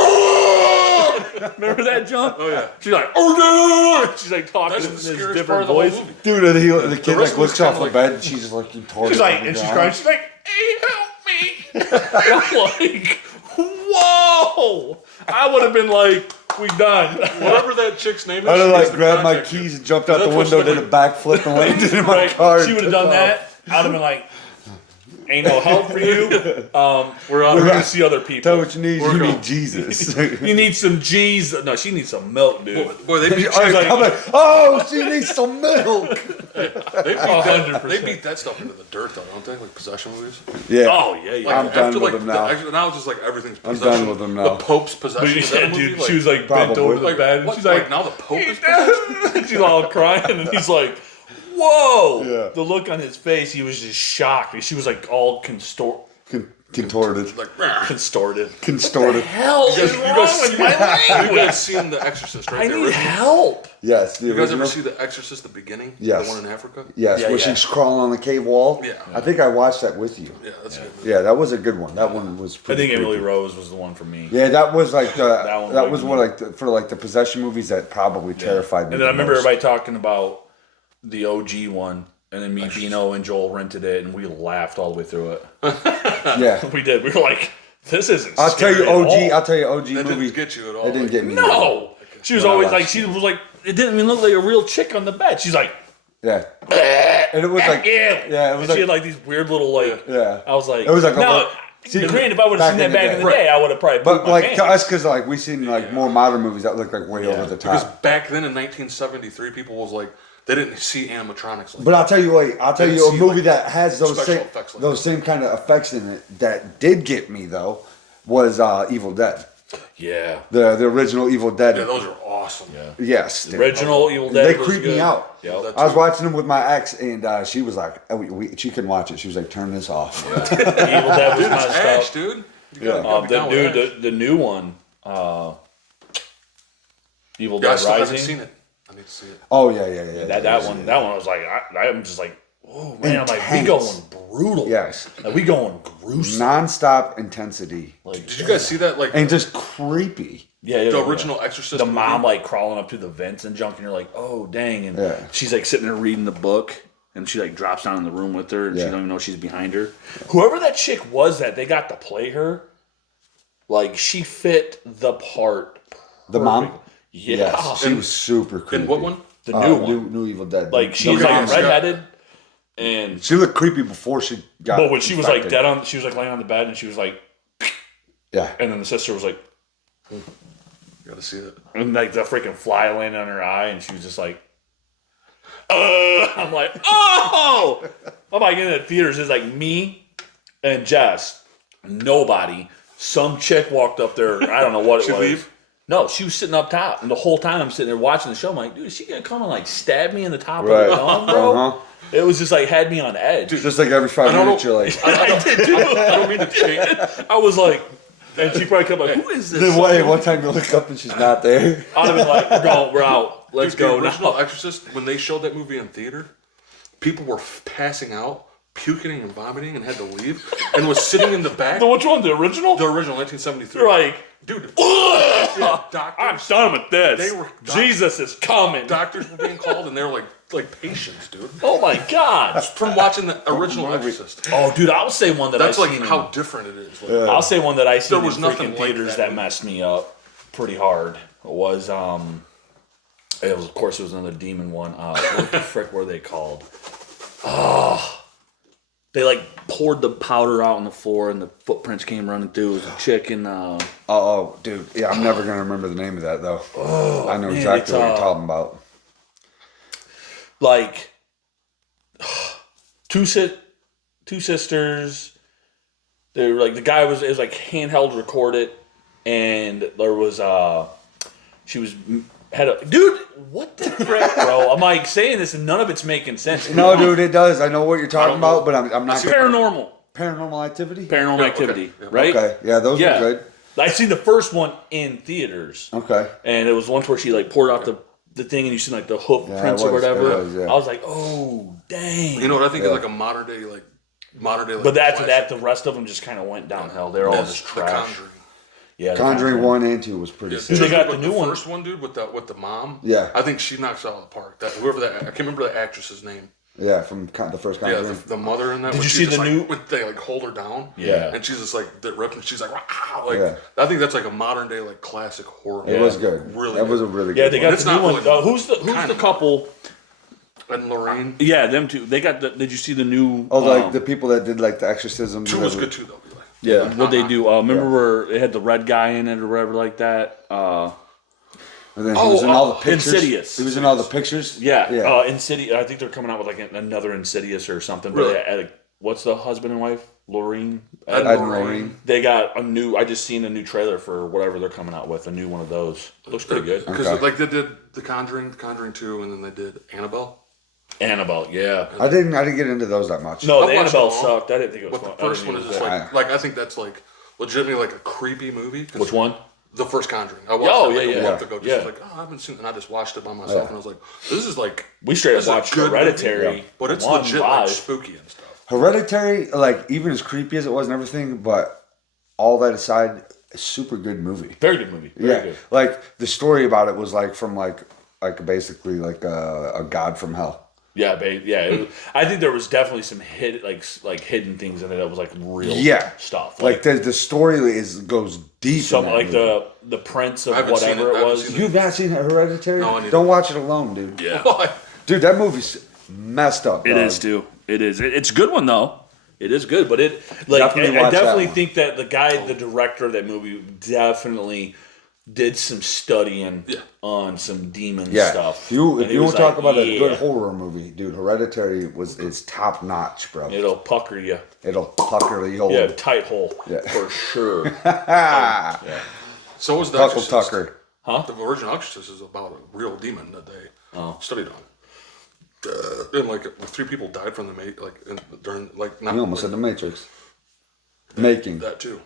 Remember that jump? Oh yeah. She's like, oh no! She's like talking That's in the this scariest different part of the whole voice. movie. Dude, the kid rest like of looks it's off kinda the like- bed and she's just like contorted. She's like, on the and she's ground. crying. She's like, hey, help me! I'm like, whoa! I would have been like, we done. Whatever that chick's name is. I'd have she like gets the grabbed my contact keys and jumped out the That's what window, she's did a like- backflip and landed in my Right? car. She would have done that. I'd have been like, ain't no help for you. We're gonna see other people. Tell what you need. We're You going. need Jesus. You need some G's. No, she needs some milk, dude. Boy, they beat, She's like, oh, she needs some milk. they, beat 100%. they beat that stuff into the dirt, though, don't they? Like possession movies. Yeah. Oh yeah. Like, I'm done with like, them now. Now it's just like everything's I'm possession. done with them now. The Pope's possession. Is that a Yeah, movie? dude. Like, She was like bent Probably. over the like, bed, and what? she's like, Like, now the Pope is possessed? she's all crying, and he's like, "Whoa!" Yeah. The look on his face, he was just shocked. She was like all Contorted. Like, contorted. Contorted. Hell is wrong with my you language? guys seen The Exorcist, right? I The need original? help. Yes. The You guys original? ever see The Exorcist, the beginning? Yes. The one in Africa? Yes, Yeah, where yeah. she's crawling on the cave wall. Yeah. I think I watched that with you. Yeah, that's a good movie. Yeah, that was a good one. That one was I pretty think Emily creepy. Rose was the one for me. Yeah, that was like That one that was like what me. like for like the possession movies that probably terrified me. And then I the remember most. everybody talking about the OG one, and then me, Bino, and Joel rented it, and we laughed all the way through it. Yeah. We did. We were like, "This isn't." I'll tell you scary at OG. all. I'll tell you OG That movies. didn't get you at all. It didn't like, get me. No, she was When I always like, watched she was like, it didn't even look like a real chick on the bed. She's like, Yeah. And it was like yeah, it and was she like had like these weird little like. yeah. I was like, It was like no. See, Granted, if I would have seen that back in the day, I would have probably. But pooped my like to pants. us, because like we seen like more modern movies that look like way over the Because top. back then in 1973, people was like, they didn't see animatronics. Like But I'll tell you what, I'll tell Didn't you a see, movie like, that has those special same effects like those same kind of effects in it that did get me though was Evil Dead. Yeah. The original Evil Dead. Yeah, those are awesome. Yeah. Yes. The dude. original Evil Dead. They was creeped me good. out. Yep. I was watching them with my ex, and she was like, she couldn't watch it. She was like, "Turn this off." Evil Dead was Dude, my it's Ash, stuff. dude. You Yeah. gotta be down with Ash. The new one, Evil Yeah, I Dead still haven't Rising. seen it. I need to see it. Oh yeah. That one was like, I'm just like, oh man, I'm like, we Intense. going brutal. Yes. Like, we going gruesome. Non-stop intensity Like, Did you guys see that? Like and just creepy. yeah, the original Exorcist. The movie? mom like crawling up to the vents and junk, and you're like, oh dang, and Yeah. she's like sitting there reading the book, and she like drops down in the room with her, and she Yeah. don't even know she's behind her. Whoever that chick was that they got to play her, like she fit the part. The mom. perfect. Yeah, Yes, she was super creepy. In what one? the new one. New Evil Dead. Like The she's mom. like redheaded, and She looked creepy before she got. but when she was like infected. dead on, she was like laying on the bed, and she was like, Yeah. and then the sister was like, You gotta see it. and like the freaking fly landed on her eye, and she was just like, I'm like, oh, I'm like in the theaters. It's like me and Jess, nobody. Some chick walked up there. I don't know what it She was. leave? No, she was sitting up top, and the whole time I'm sitting there watching the show. I'm like, dude, is she gonna come and like stab me in the top Right. of the dome, bro? Uh-huh. It was just like had me on edge. Just like every 5 I don't minutes, know- you're like, I did too. I don't mean to change. I was like, And she probably come like, who is this? Then one time you look up and she's not there. I'd have been like, we're out. Let's Dude, go the original now. Exorcist, when they showed that movie in theater, people were passing out, puking and vomiting, and had to leave, and was sitting in the back. Which one? The original? The original, 1973. You're like, dude, I'm done with this. They were Jesus is coming. Doctors were being called, and they were like patients, dude. Oh my God. From watching the original Exorcist. Oh, dude, I'll say one that That's I've like seen. how different it is. Like, I'll say one that I seen There was in nothing freaking like theaters that that messed me up pretty hard. Was it was, of course, it was another demon one. What the frick were they called? Oh, they like poured the powder out on the floor, and the footprints came running through. It was a chicken. Oh, dude. Yeah, I'm never gonna remember the name of that though. I know man, exactly it's, what you're talking about. Like two sisters. They were like it was like handheld recorded, and there was she was had a dude. What the frick, bro? I'm like saying this and none of it's making sense. No, dude, it does. I know what you're talking about, but I'm not. It's paranormal. Paranormal Activity. Paranormal Activity, right? Okay, yeah, those were good. I seen the first one in theaters. Okay. And it was once where she like poured out the thing, and you seen like the hoof prints or whatever. I was like, oh dang. You know what I think is like a modern day. But after that, the rest of them just kind of went downhill. They're all just trash. Conjuring. Yeah, Conjuring 1 and 2 was pretty sick. They got the new one. First one, dude, with the mom. Yeah. I think she knocks it out of the park. That I can't remember the actress's name. Yeah, from the first Conjuring. Yeah, the mother in that. Did you see the new? When they like hold her down. Yeah. And she's just like ripped, and she's like, wow. Like Yeah. I think that's like a modern day like classic horror. It was good. Really. That was a really good. They got It's the new not one. really- Who's the couple? And Lorraine. Yeah, them two. They got the. Did you see the new? Oh, like the people that did like the exorcism. 2 was good too, though. Yeah, what they do? Remember where they had the red guy in it or whatever like that? And then he was in all the pictures. Insidious. He was in all the pictures. Yeah. Insidious. I think they're coming out with like another Insidious or something. Really? But what's the husband and wife? Lorraine. Ed and Lorraine. They got a new. I just seen a new trailer for whatever they're coming out with. A new one of those. It looks pretty good. Because like they did the Conjuring 2, and then they did Annabelle. Annabelle, yeah. I didn't get into those that much. No, I the watched Annabelle them all. sucked. I didn't think it was But fun. the first one is just like I think that's like legitimately like a creepy movie. Which one? The first Conjuring. I watched it like a month ago. Yeah. Like, I haven't seen it. And I just watched it by myself, and I was like, this is like We straight up this is a watched good Hereditary. movie. But it's one legit live. like spooky and stuff. Hereditary, like even as creepy as it was and everything, but all that aside, a super good movie. Very good movie. Very good. Like the story about it was like from like basically like a god from hell. Yeah, babe. Yeah, I think there was definitely some hidden things in it that was like real stuff. Like the story goes deep. Some in that like movie. the prince of I haven't seen whatever it. I it haven't was. seen it. You've not seen Hereditary? No, I need Don't watch it alone, dude. Yeah, Dude, that movie's messed up. it dog. is too. It is. It's a good one though. It is good, but it like Definitely I watch that definitely one. think that the director of that movie definitely did some studying on some demon Yeah. stuff. If you And he want was to talk like, about a yeah, good horror movie, dude, Hereditary is top notch, bro. it'll pucker you. It'll pucker the old. Yeah, tight hole Yeah. for sure. So was the Tuckle Exorcist. Tucker. Huh? The original Exorcist is about a real demon that they Oh. studied on. And like 3 people died from during not You almost said The Matrix. Making. that too.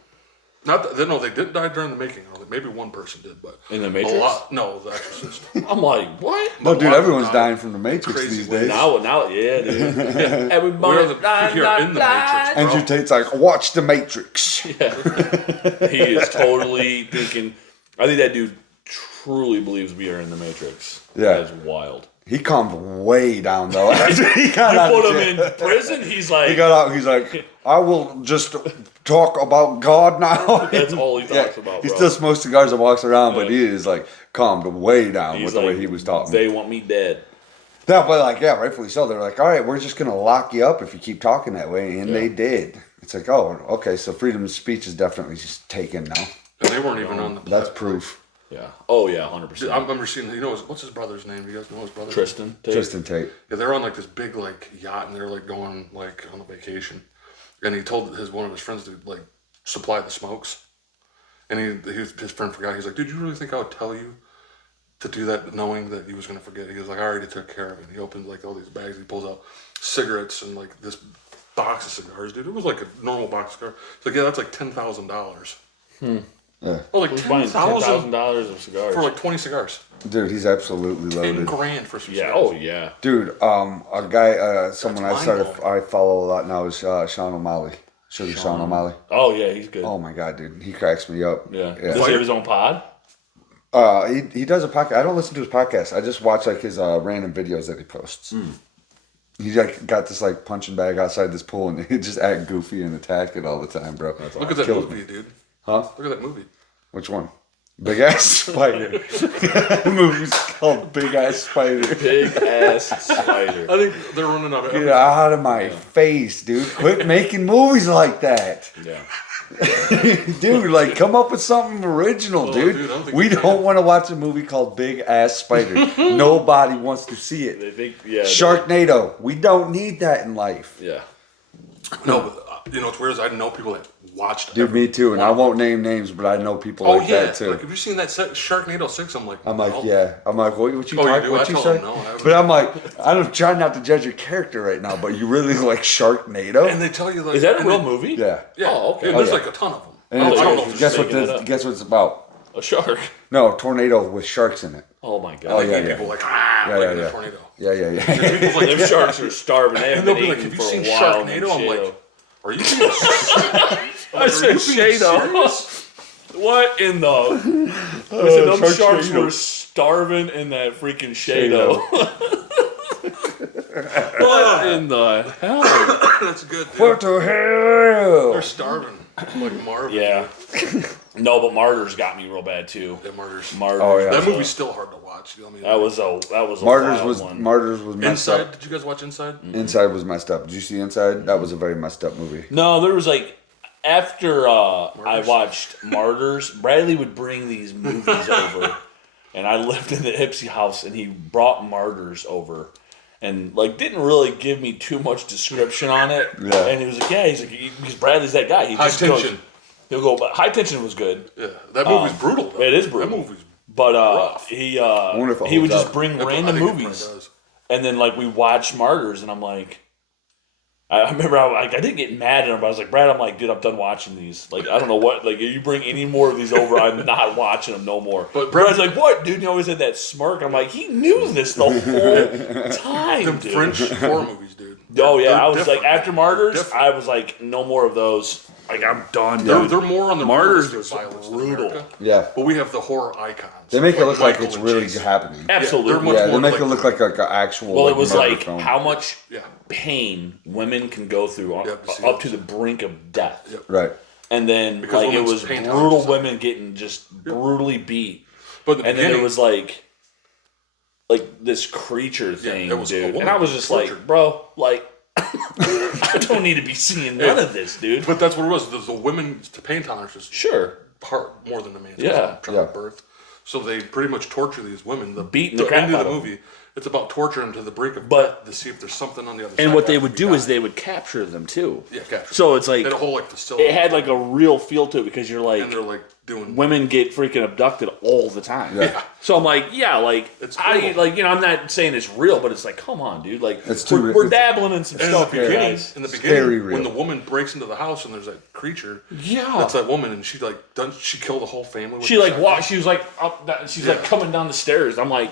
Not that, no, they didn't die during the making. Like maybe one person did, but In The a Matrix? lot. No, the Exorcist. I'm like, what? No, A dude, lot of everyone's them dying from The Matrix crazy these ways. days. Now, yeah, dude. Everybody We're in the Matrix. Bro. Andrew Tate's like, watch The Matrix. He is totally thinking. I think that dude truly believes we are in the Matrix. Yeah. That's wild. He calmed way down, though. After he got out You of put jail. him in prison, he's like, He got out, he's like, I will just talk about God now. that's all he talks about, He bro. still smokes cigars and walks around, but he is like calmed way down He's with the like, way he was talking. They want me dead. Yeah, but like, yeah, rightfully so. They're like, all right, we're just gonna lock you up if you keep talking that way, and they did. It's like, oh, okay, so freedom of speech is definitely just taken now. And they weren't even on the. That's proof. Yeah. Oh yeah, I 100%. remember seeing. What's his brother's name? You guys know his brother? Tristan. Tristan Tate. Yeah, they're on like this big like yacht, and they're like going like on a vacation. And he told one of his friends to like supply the smokes. And his friend forgot. He's like, dude, you really think I would tell you to do that knowing that he was going to forget? He was like, I already took care of it. And he opened like all these bags. He pulls out cigarettes and like this box of cigars, dude. It was like a normal box of cigars. He's like, yeah, that's like $10,000. Yeah. Oh, like Who's buying $10,000 of cigars for like 20 cigars. Dude, he's absolutely 10 loaded. grand for some Yeah. cigars. Oh yeah. Dude, a guy, someone That's I follow a lot now is Sean O'Malley. Sean O'Malley. Oh yeah, he's good. Oh my god, dude, he cracks me up. Yeah. Does he have his own pod? He does a podcast. I don't listen to his podcast. I just watch like his random videos that he posts. He like got this like punching bag outside this pool and he just act goofy and attack it all the time, bro. Look at that Kills movie, me. dude. Huh? Look at that movie. Which one? Big Ass Spider. The movie's called Big Ass Spider. Big Ass Spider. I think they're running out of Get out of my face, dude. Quit making movies like that. Yeah. Dude, like come up with something original, dude. Dude, I don't think We you can. don't want to watch a movie called Big Ass Spider. Nobody wants to see it. They think Sharknado. We don't need that in life. Yeah. No, but you know what's weird is I know people that watched. Dude, me too. And I won't name names, but I know people Oh like yeah, that too. like have you seen that Sharknado 6? I'm like, I'm like, no. yeah. I'm like, what you Oh, you talking? do? What I you told say? him no, I haven't. But I'm like, I'm trying not to judge your character right now, but you really like Sharknado? And they tell you like, Is that a and real they- movie? Yeah. Yeah. Oh, okay. And there's yeah. like a ton of them. And I it's- don't know. If guess it's what making it up. guess what it's about? A shark. No, tornado with sharks in it. Oh my god. Oh, yeah, and yeah. people like Yeah, like yeah, in yeah. a tornado. Yeah. People's like, Them sharks are starving. They and haven't they'll been be like, eating have you for a seen while. in Sharknado? I'm Shado. like, are you being I said Shado. What in the? I said them Shark sharks Shado. were starving in that freaking Shado. What in the hell? That's good. Dude. What the hell? They're starving. Like Marvin. Yeah. No, but Martyrs got me real bad too. Yeah, Martyrs. Martyrs. Oh, yeah. That movie's still hard to watch. You know what I mean? That was a Martyrs wild was one. Martyrs was messed Inside. up. Did you guys watch Inside? Inside was messed up. Did you see Inside? That was a very messed up movie. No, there was like after I watched Martyrs, Bradley would bring these movies over, and I lived in the Ipsy house, and he brought Martyrs over, and like didn't really give me too much description on it. Yeah. And he was like, yeah, he's like, because Bradley's that guy. He High just Tension. goes, he'll go. But High Tension was good, Yeah, that movie's brutal. Though. it is brutal. That movie's but rough. he wonder if it he would holds just up. bring I random think it movies. probably does. And then like we watched Martyrs, and I'm like, I remember I didn't get mad at him, but I was like, Brad, I'm like, dude, I'm done watching these. Like, I don't know what, like, if you bring any more of these over, I'm not watching them no more. But Brad's like, what, dude? You always had that smirk. I'm like, he knew this the whole time, Them dude. French horror movies, dude. Oh yeah, They're I was like, different, after man. Martyrs, Different. I was like, no more of those. Like, I'm done, They're, dude. they're more on the Martyrs realistic was violence than brutal. America. Yeah. But we have the horror icons. They make it look like Michael it's and really Jason. happening. Absolutely. they're much Yeah, they more make it look like an actual. Well, like, it was murder like film. how much Yeah. pain women can go through Yep, see, up to the brink of death. Yep. Right. And then Because like it women's was pain brutal tolerance is women getting just brutally beat. But in the And then beginning, it was like this creature thing, it was a dude. woman And I was just like, tortured. bro, like I don't need to be seeing none of this, dude. But that's what it was. The women's pain tolerance is Sure. hard more than the man's. Yeah. Trying to birth. So they pretty much torture these women. Beating the crap end of out the of 'em. movie. It's about torturing them to the brink of But- death to see if there's something on the other side. And what they after would we do die. is they would capture them too. Yeah, capture. So it's like They had a whole like facility. it had like a real feel to it because you're like and they're like doing women get freaking abducted all the time. Yeah. So I'm like, yeah, like It's I brutal. like I'm not saying it's real, but it's like, come on, dude. Like It's too we're real. dabbling in some And stuff in here, the beginning, guys. in the very beginning, real. when the woman breaks into the house and there's that creature, Yeah. that's that woman, and she like done. She killed the whole family. With She the like shotgun. walked. She was like up. She's like coming down the stairs. I'm like,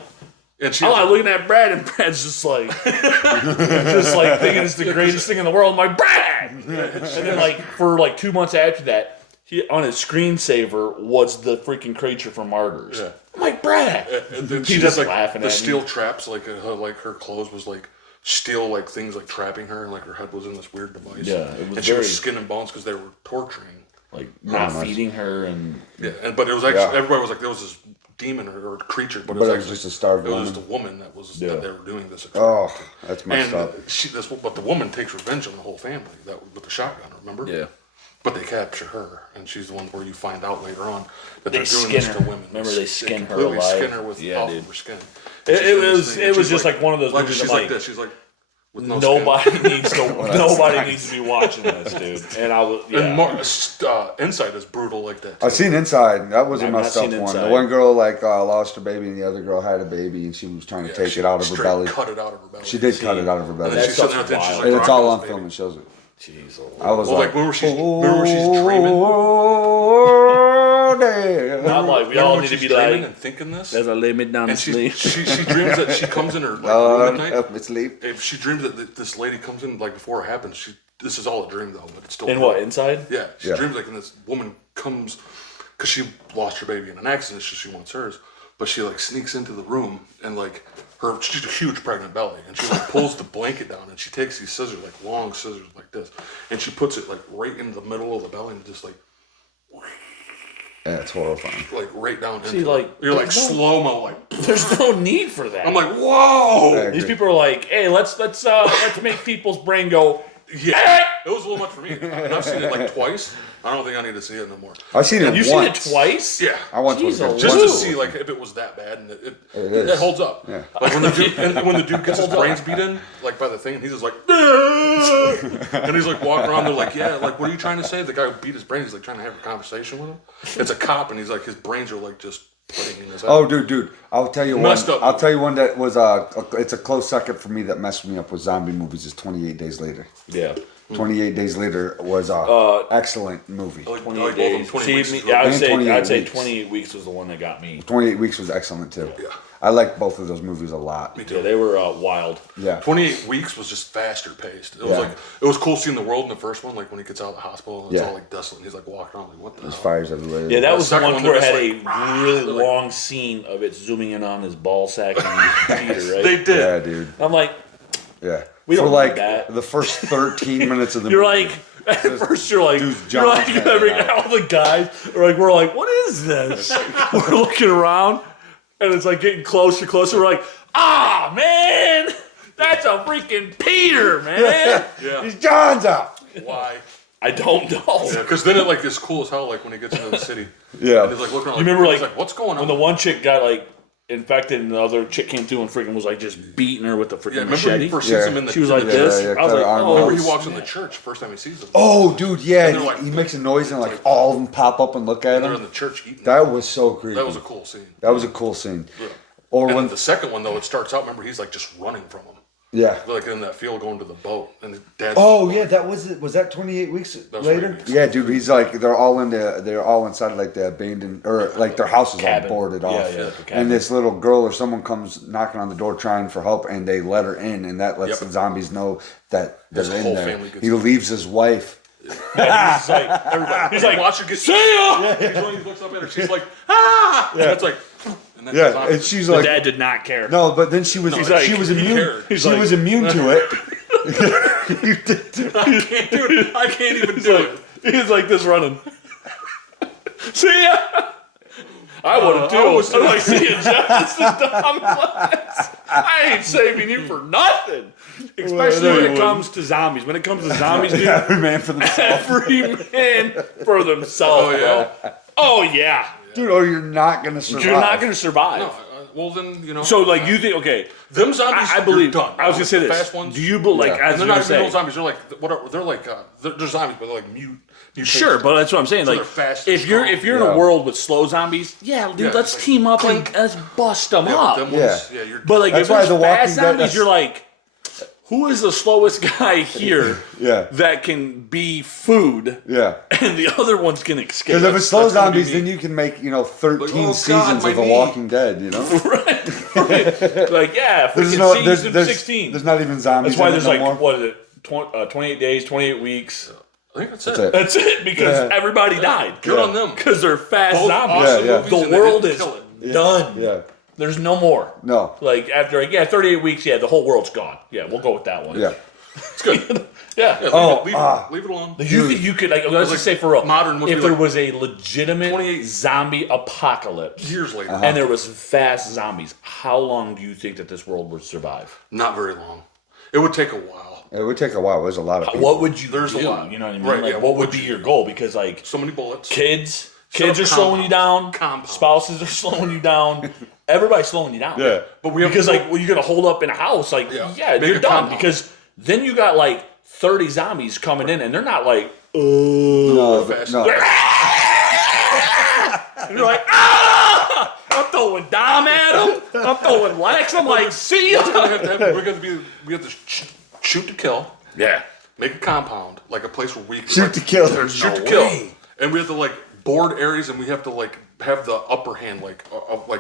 and she I'm has like a- looking at Brad, and Brad's just like, just like thinking it's the greatest thing in the world. I'm like, Brad. And then like for like 2 months after that, he on his screensaver was the freaking creature from Martyrs. Yeah. I'm like, Brad. And then He's she just just like laughing the at steel me. traps, like her clothes was like steel, like things like trapping her, and like her head was in this weird device. Yeah, it was and she was very- skin and bones because they were torturing. Like not much. feeding her and Yeah, but it was actually Yeah. everybody was like there was this demon or creature, but it But was it was actually just a starved It was just a woman. woman that was Yeah. that they were doing this. Oh, that's messed and up. but the woman takes revenge on the whole family that with the shotgun. Remember? yeah. But they capture her, and she's the one where you find out later on that They they're doing skin this her. to women. Remember they skin her completely alive? Skin her with Yeah, off dude. of her skin. It She's doing this was thing, it and was she's just like one of those movies. she's I'm like like, this. She's like with no nobody skin. needs to nobody needs to be watching this, dude. And I was yeah. And Inside is brutal like that. Too. I've seen Inside. That was a I've not messed up seen one. The Inside. one girl like lost her baby, and the other girl had a baby, and she was trying to Yeah, take she it out of her straight belly. Cut it out of her belly. She did cut it out of her And belly, then she's sitting there, stuff's she's wild. like and it's all rocking on this film. baby. It shows it. Jeez, I was Well, like like, remember she's dreaming. all when need to she's be dreaming like, and thinking this. as I lay me down to And sleep. she dreams that she comes in her room at night. help me sleep. If she dreams that this lady comes in like before it happens, this is all a dream though, but it's still. In what, inside? Yeah, she Yeah. dreams like, and this woman comes because she lost her baby in an accident, so she wants hers. But she like sneaks into the room and like she's a huge pregnant belly, and she like pulls the blanket down and she takes these scissors, like long scissors like this, and she puts it like right in the middle of the belly and just like. Yeah, it's horrifying. Like right down See, into like, it. You're like slow mo, like. There's no need for that. I'm like, whoa! These people are like, hey, let's make people's brain go. Yeah, it was a little much for me. And I've seen it like twice. I don't think I need to see it no more. I've seen it You've once. seen it twice? Yeah, I once was Jeez, just Ooh. to see like if it was that bad, and it is. holds up. Yeah. Like when the dude gets his brains beat in, like by the thing, and he's just like, and he's like walking around. They're like, yeah, like what are you trying to say? The guy who beat his brains, he's like trying to have a conversation with him. It's a cop, and he's like, his brains are like just putting in his head. Oh, dude, I'll tell you one. Messed up. I'll tell you one that was it's a close second for me that messed me up with zombie movies. Is 28 Days Later. Yeah. 28 Days Later was excellent movie. Like, 28 like both of them, days. 20 See, weeks me, is yeah, really- I'd say weeks. 28 weeks was the one that got me. 28 Weeks was excellent too. Yeah. I like both of those movies a lot. Me too. Yeah, they were wild. Yeah. 28 weeks was just faster paced. It was Yeah. like it was cool seeing the world in the first one, like when he gets out of the hospital and it's Yeah. all like desolate. And he's like walking around like, what the There's hell? fires everywhere. Yeah, that was the second one one, where it they're had just a really they're like- long scene of it zooming in on his ball sack and his Peter, right? They did. Yeah, dude. I'm like, Yeah. We For don't like need that. the first 13 minutes of the you're movie. like, at first you're like, Dude's you're like, jumping every, out. all the guys are like, we're like, what is this? We're looking around, and it's like getting closer, closer. We're like, ah, man, that's a freaking Peter, man. Yeah. His John's out. Why? I don't know. Yeah, because then it like is cool as hell. Like when he gets into the city. Yeah. And he's like looking around. You remember, he's like, what's going on? When the one chick got like infected, and the other chick came through and freaking was like just beating her with the freaking yeah, remember machete. he first Yeah. sees him in the. She was like in the this. yeah, I was like, arm oh, Remember he out. walks in the church first time he sees them. Oh, dude, yeah. And they're like- he makes a noise and like all of them pop up and look at They're in him. the church eating. That was so creepy. That was a cool scene. That was a cool scene. Yeah. Or And when the second one though, it starts out. Remember, he's like just running from him. yeah. Like in that field going to the boat, and his dad's. Oh yeah, that was it. Was that 28 weeks was later? 28 weeks. Yeah, dude. He's like they're all inside like the abandoned or like their house is all Cabin. boarded Yeah, off. yeah, like a cabin. And this little girl or someone comes knocking on the door trying for help, and they let her in, and that lets Yep. the zombies know that they're His in whole there. family gets He leaves his wife. He's like, Everybody. He's like, watch her get. see ya! He looks up at her. She's like, ah! And it's like, and then Yeah, zombies. and she's the like, dad did not care. no, but then she was he's like, she was he immune. cared. He's She like- was immune to it. You did too. I can't do it. I can't even He's do like, it. he's like this running. See ya! I would have too. I was I'm like, see ya, Jeff. I ain't saving you for nothing. Especially no, when you it comes to zombies. When it comes to zombies, dude, Every man for themselves. every man for themselves, Oh, yeah. bro. Oh, yeah. Dude, or you're not gonna survive. You're not going to survive. No, well then you know. So, like, you think, okay, them zombies. I believe, They're done. I was going to say The this. Fast ones. Do you believe, like, Yeah. as And you're they're going not to real say, zombies. They're like whatever. They're like they're zombies, but they're like mutations. sure, but that's what I'm saying. So Like, they're fast and if you're in Yeah. a world with slow zombies, yeah, dude, Yeah, let's like, team up clink. and let's bust them Yeah, up. them Yeah. ones, yeah, you're. But like, That's if why there's The Walking fast Dead- zombies, that's- you're like, who is the slowest guy here Yeah. that can be food, Yeah. and the other ones can escape? Because if it's slow that's gonna be zombies, me. then you can make 13 Like, oh, God, seasons my of The knee. Walking Dead. You know, right? Like, yeah, there's freaking no season there's 16. there's not even zombies. That's why in there's it no like more. what is it, 28 days, 28 weeks. I think that's That's it. it. That's it because Yeah. everybody died. Good Yeah. on them. Because they're fast Both zombies. awesome Yeah, yeah. movies The and they world didn't is kill it. done. Yeah. There's no more. No. Like after 38 weeks, yeah, the whole world's gone. Yeah, we'll go with that one. Yeah. It's good. Yeah. Yeah, Oh, leave it alone. You think you could, like, let's just say for real, modern would if be there like was a legitimate 28 zombie apocalypse Years later, and there was fast zombies, how long do you think that this world would survive? not very long. It would take a while. It would take a while. There's a lot of people. What would you There's a do? lot. You know what I mean? Right, Like, yeah, what would be your goal? Because, like, So many bullets. kids Set are up slowing you down. compounds. Spouses are slowing you down. Everybody's slowing you down. Yeah. But we have Because, like, when you're going to hold up in a house, like, Yeah. yeah, Make you're a done. compound. Because then you got, like, 30 zombies coming in, and they're not like, No, fast. no. and you're like, ah! I'm throwing Dom at them. I'm throwing Lex. I'm like, see ya. We have to shoot to kill. Yeah. Make a compound, like a place where we Shoot to kill. Shoot no to kill. way. And we have to like board areas, and we have to like have the upper hand, like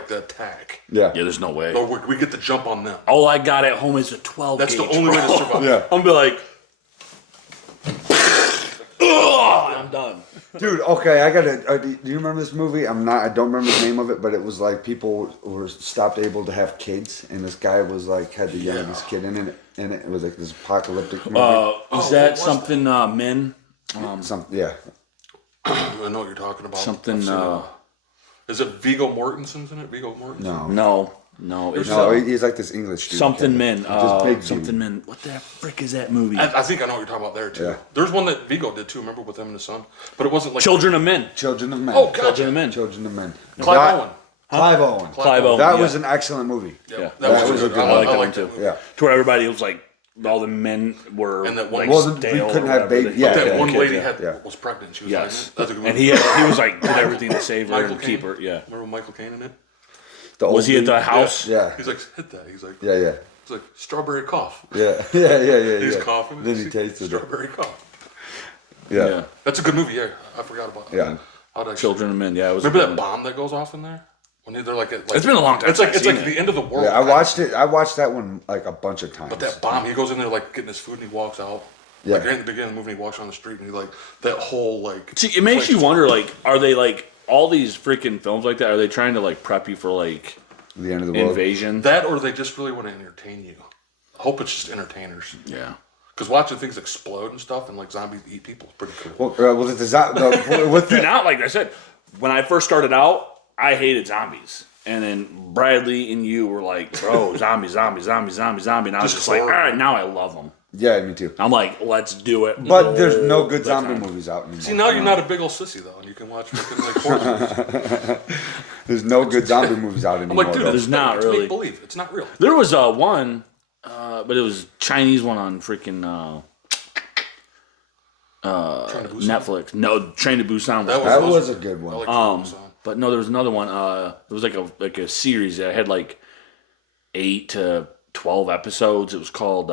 the attack. Yeah. Yeah, there's no way. Or we get the jump on them. All I got at home is a 12 That's gauge, the only way to bro. survive. Yeah. I'm be like, ugh, I'm done. Dude, okay, I gotta. Do you remember this movie? I don't remember the name of it, but it was like people were stopped able to have kids, and this guy was like had the youngest kid in it. It was like this apocalyptic movie. Is that something, Men? Yeah. I know what you're talking about. Something. Is it Viggo Mortensen's in it? Viggo Mortensen? No. It's No, he's like this English dude. something Men. Just big Something Men. What the frick is that movie? I think I know what you're talking about there too. Yeah. There's one that Viggo did too. Remember with him and his son, but it wasn't like Children of Men. Children of Men. Oh, gotcha. Children of Men. Children of Men. Clive Owen. Clive Owen. Clive Owen. That yeah. was an excellent movie. Yeah, That was a good. good I one. like that one liked too. movie. Yeah. To where everybody was like, all the men were And that one- like Well, we stale couldn't or have whatever. baby- They- yeah, That one kids, lady yeah. was pregnant. She was Yes. pregnant. That's a good movie. And he was like did everything to save her Michael and keep Caine? her. Yeah. Remember Michael Caine in it? The Was old he at the dude. house? Yeah. He's like, hit that. He's like, Yeah. he's like strawberry cough. Yeah. He's yeah. coughing. Then he tasted it. strawberry cough. Yeah. That's a good movie. Yeah, I forgot about that. Yeah. How'd I Children of Men. Yeah, it was. Remember a that good one. bomb that goes off in there? When they're like, It's been a long time It's like since I've it's like seen the end of the world. Yeah, I watched it. I watched that one like a bunch of times. But that bomb, he goes in there like getting his food and he walks out. Yeah. Like right in the beginning of the movie, he walks on the street and he like that whole like. See, it makes you wonder. Like, are they like all these freaking films like that? Are they trying to like prep you for like the end of the world invasion? That or they just really want to entertain you. I hope it's just entertainers. Yeah. Because watching things explode and stuff and like zombies eat people is pretty cool. With Dude, now, like I said, when I first started out, I hated zombies. And then Bradley and you were like, bro, zombie. And I was just like, all right, now I love them. Yeah, me too. I'm like, let's do it. But there's no good zombie movies out anymore. See, now you're not a big old sissy though, and you can watch fucking like horror movies. There's no good zombie movies out I'm anymore. like, dude, though. There's not it's really. make believe. It's not real. There was one, but it was Chinese one on freaking Netflix. No, Train to Busan. That was a good one. I like Train to Busan. But no, there was another one. It was like a series that had like 8 to 12 episodes. It was called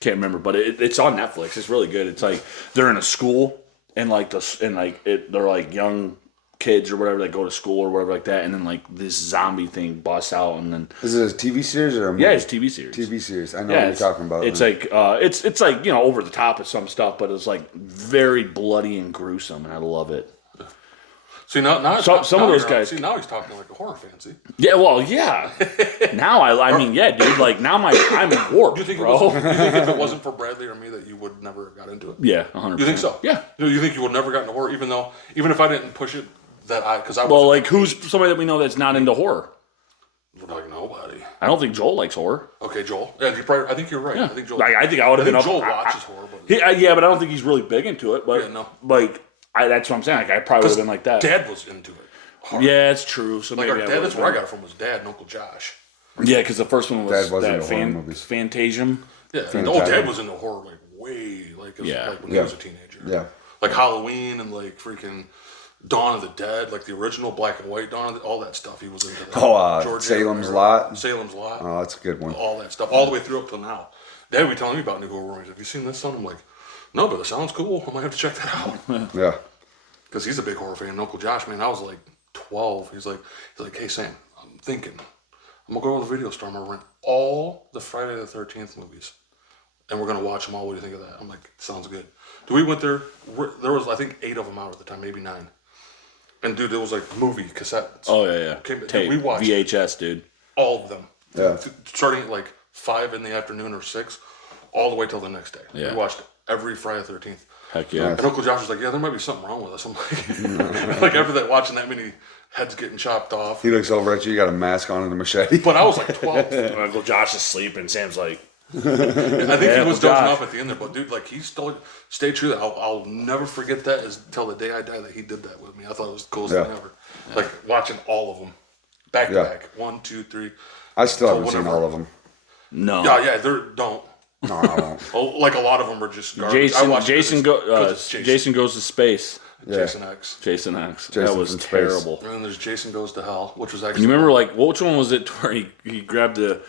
can't remember, but it's on Netflix. It's really good. It's like they're in a school and they're like young kids or whatever that go to school or whatever like that, and then like this zombie thing busts out, and then Is it a TV series or a movie? yeah, it's a TV series. TV series. I know Yeah, what you're talking about. It's like it's like over the top of some stuff, but it's like very bloody and gruesome, and I love it. See now some of those you're- guys. See now he's talking like a horror fan. See, Yeah, well, yeah. Now I mean, yeah, dude. Like now I'm warped, do you think bro. do you think if it wasn't for Bradley or me that you would never have got into it? Yeah, 100%. You think so? Yeah. You think you would never got into horror, even if I didn't push it because I Well, wasn't like who's somebody that we know that's not into horror? like nobody. I don't think Joel likes horror. Okay, Joel. Yeah, I think you're right. Yeah. I think Joel. Like, I think I would have been up. Joel watches horror, but Yeah, but I don't think he's really big into it. But Yeah, no. like that's what I'm saying. Like I probably would have been like that. Dad was into it. Hard. Yeah, it's true. So Like maybe our I dad, that's would've where I been. got it from. Was Dad and Uncle Josh. Yeah, because the first one was Dad wasn't that into horror movies. Phantasm. Yeah, Fantastic. old Dad was into horror like way like when he was a teenager. Yeah. Like Halloween and like freaking Dawn of the Dead, like the original black and white Dawn of the, all that stuff. He was into that. Oh, Salem's Lot. Salem's Lot. Oh, that's a good one. All that stuff, all the way through up till now. Dad would be telling me about new horror movies. Have you seen this son? I'm like, no, but it sounds cool. I might have to check that out. Yeah. Because he's a big horror fan. And Uncle Josh, man, I was like 12. He's like, hey Sam, I'm thinking, I'm gonna go to the video store. I'm gonna rent all the Friday the 13th movies, and we're gonna watch them all. What do you think of that? I'm like, sounds good. Dude, we went there. There was I think 8 of them out at the time, maybe 9. And dude, it was like movie cassettes. Oh yeah. Tape. We watched VHS, dude. all of them. Yeah. Starting at like 5 in the afternoon or 6, all the way till the next day. Yeah. We watched every Friday the 13th. Heck yeah. And Uncle Josh was like, yeah, there might be something wrong with us. I'm like, like after that, watching that many heads getting chopped off. He looks over at you. You got a mask on and a machete. But I was like 12. Uncle Josh is sleeping. Sam's like, I think he was dozing off at the end there, but dude, like he still stayed true. I'll never forget that until the day I die that he did that with me. I thought it was the coolest thing ever. Like watching all of them back to back, 1, 2, 3. I still haven't whenever. seen all of them. no. Yeah, don't. No, I won't. Oh, like a lot of them are just garbage. I watched it 'cause it's Jason goes to space. Jason X. Jason X. Jason that was from space. terrible. And then there's Jason Goes to Hell, which was actually. You remember which one was it where he grabbed the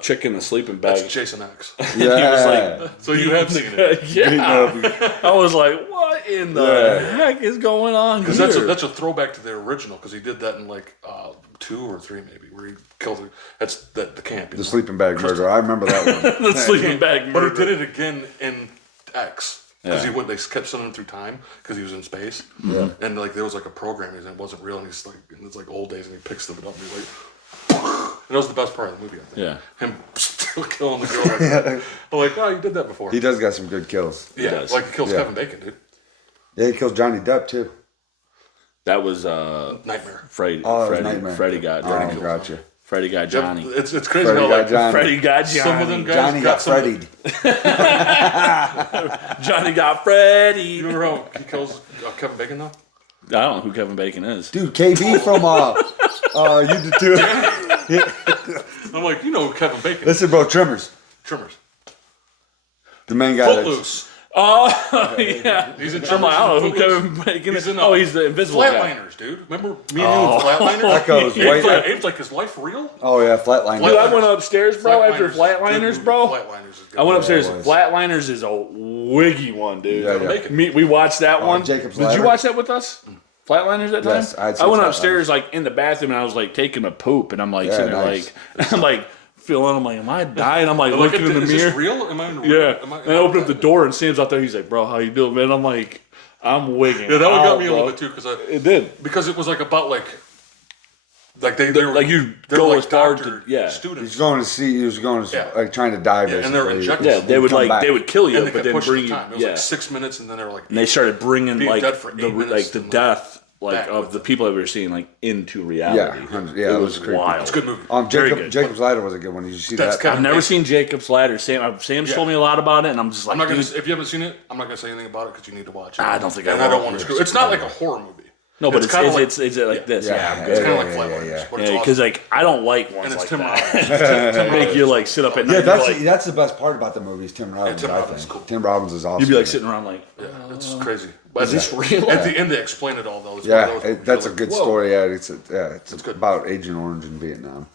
chick in the sleeping bag? That's Jason X. Yeah. He was like, So you have seen it. yeah. I was like, what in the heck is going on? Because Because that's a throwback to the original. Because he did that in like 2 or 3 maybe, where he killed it. That's the camp. The sleeping bag murder. I remember that one. the sleeping bag But murder. he did it again in X. Because Yeah. they kept sending him through time because he was in space. Yeah. And like there was like a program and it wasn't real and he's like and it's like old days and he picks them up and he's like and that was the best part of the movie, I think. Yeah. Him still killing the girl like that. I'm like, oh, you did that before. He does got some good kills. Yeah, does. like he kills Yeah. Kevin Bacon, dude. Yeah, he killed Johnny Depp too. That was Nightmare. Freddy. Oh, it was Freddy. Nightmare. Freddie got Oh, gotcha. Freddie got Johnny. It's crazy Freddie how got like Johnny. Freddie got Johnny. some of them guys Johnny got some of Freddied. Johnny got Freddie. You remember how he kills Kevin Bacon though? I don't know who Kevin Bacon is. Dude, KB from you did too. I'm like, you know who Kevin Bacon is. Listen, bro, Trimmers. Trimmers. The main guy. that's- Footloose. Oh, yeah. He's in I'm like, I don't know who Footloose. Kevin Bacon is. He's in, Oh, he's the invisible guy. Flatliners, dude. Remember me and you in Flatliners? That goes way. Abe's like, is life real? Oh yeah, Flatline. Dude, I went upstairs, bro, after Flatliners is Flatliners, good bro. movie. Flatliners is good. I went upstairs. Yeah, it was. Flatliners is a wiggy one, dude. Yeah, yeah. We watched that one. Jacob's Did Ladder? you watch that with us? Flatliners that time? Yes, I'd I seen went Flatliners. upstairs like in the bathroom and I was like taking a poop and I'm like Yeah, sitting there nice. like I'm like feeling. I'm like, am I dying? I'm like I'm looking in the is mirror. this real? Am I in Yeah. Am And I opened up the door and Sam's out there. He's like, bro, how you doing, man? I'm like, I'm wigging. Yeah, that one got out, me a bro. little bit too because It did. because it was like about like they were Like you they were go like as far to doctor yeah. students. He's going to see. He was going to Yeah. like trying to die Yeah, basically. and they were injecting. Yeah, they would Come like back. they would kill you, And they but kept then pushing bring the you. time. It was Yeah. like 6 minutes, and then they were like, And they started bringing Being like dead for 8 the minutes like the and, like, death like back of with the them. people that we were seeing like into reality. Yeah, yeah, it was creepy. wild. It's a good movie. Very good. Jacob's Ladder was a good one. Did you see That's that? Kevin I've never Bacon. seen Jacob's Ladder. Sam's Yeah. told me a lot about it, and I'm just like, I'm not gonna. dude, If you haven't seen it, I'm not gonna say anything about it because you need to watch it. I don't think I and I will. don't want to screw. It's not like a horror movie. no, but it's kinda like, it's like this. Yeah, it's kind of like yeah, Flatliners, yeah. but it's because awesome. like I don't like ones And it's like Tim that. Robbins. Tim Make you like sit up at night. Yeah, and that's be like, that's the best part about the movie is Tim Robbins. Tim I Robbins is think cool. Tim Robbins is awesome. you'd be like sitting around like, Yeah, it's crazy. But is this real? At the end, they explain it all though. It's one Yeah, of those that's a really- good Whoa. story. Yeah, it's good. about Agent Orange in Vietnam.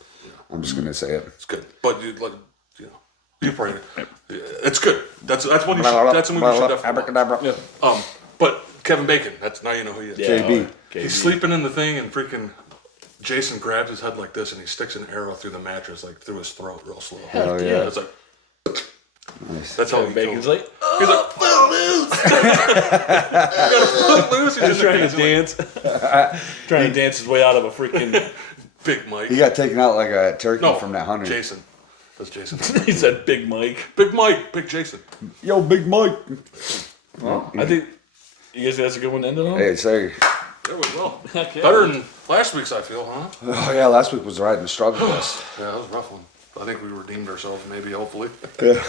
I'm just gonna say it. It's good, but you like, you know, you probably. It's good. That's what you should. That's a movie you should definitely watch. Abracadabra. But Kevin Bacon. That's now you know who he is. Yeah, KB. He's sleeping in the thing, and freaking Jason grabs his head like this, and he sticks an arrow through the mattress, like through his throat, real slow. Hell yeah. It's like Nice. that's how he Bacon's kills. like, He's like, footloose. he's trying to dance, trying to dance his way out of a freaking. Big Mike. He got taken out like a turkey No, from that hunter. Jason. That's Jason. He said, "Big Mike." Big Mike. Big Jason. Yo, Big Mike. Well, I think you guys think that's a good one to end it on. Hey, say. There we go. Okay. Better than last week's, I feel, huh? Oh yeah, last week was right in the struggle bus. Yeah, that was a rough one. I think we redeemed ourselves, maybe, hopefully. Yeah.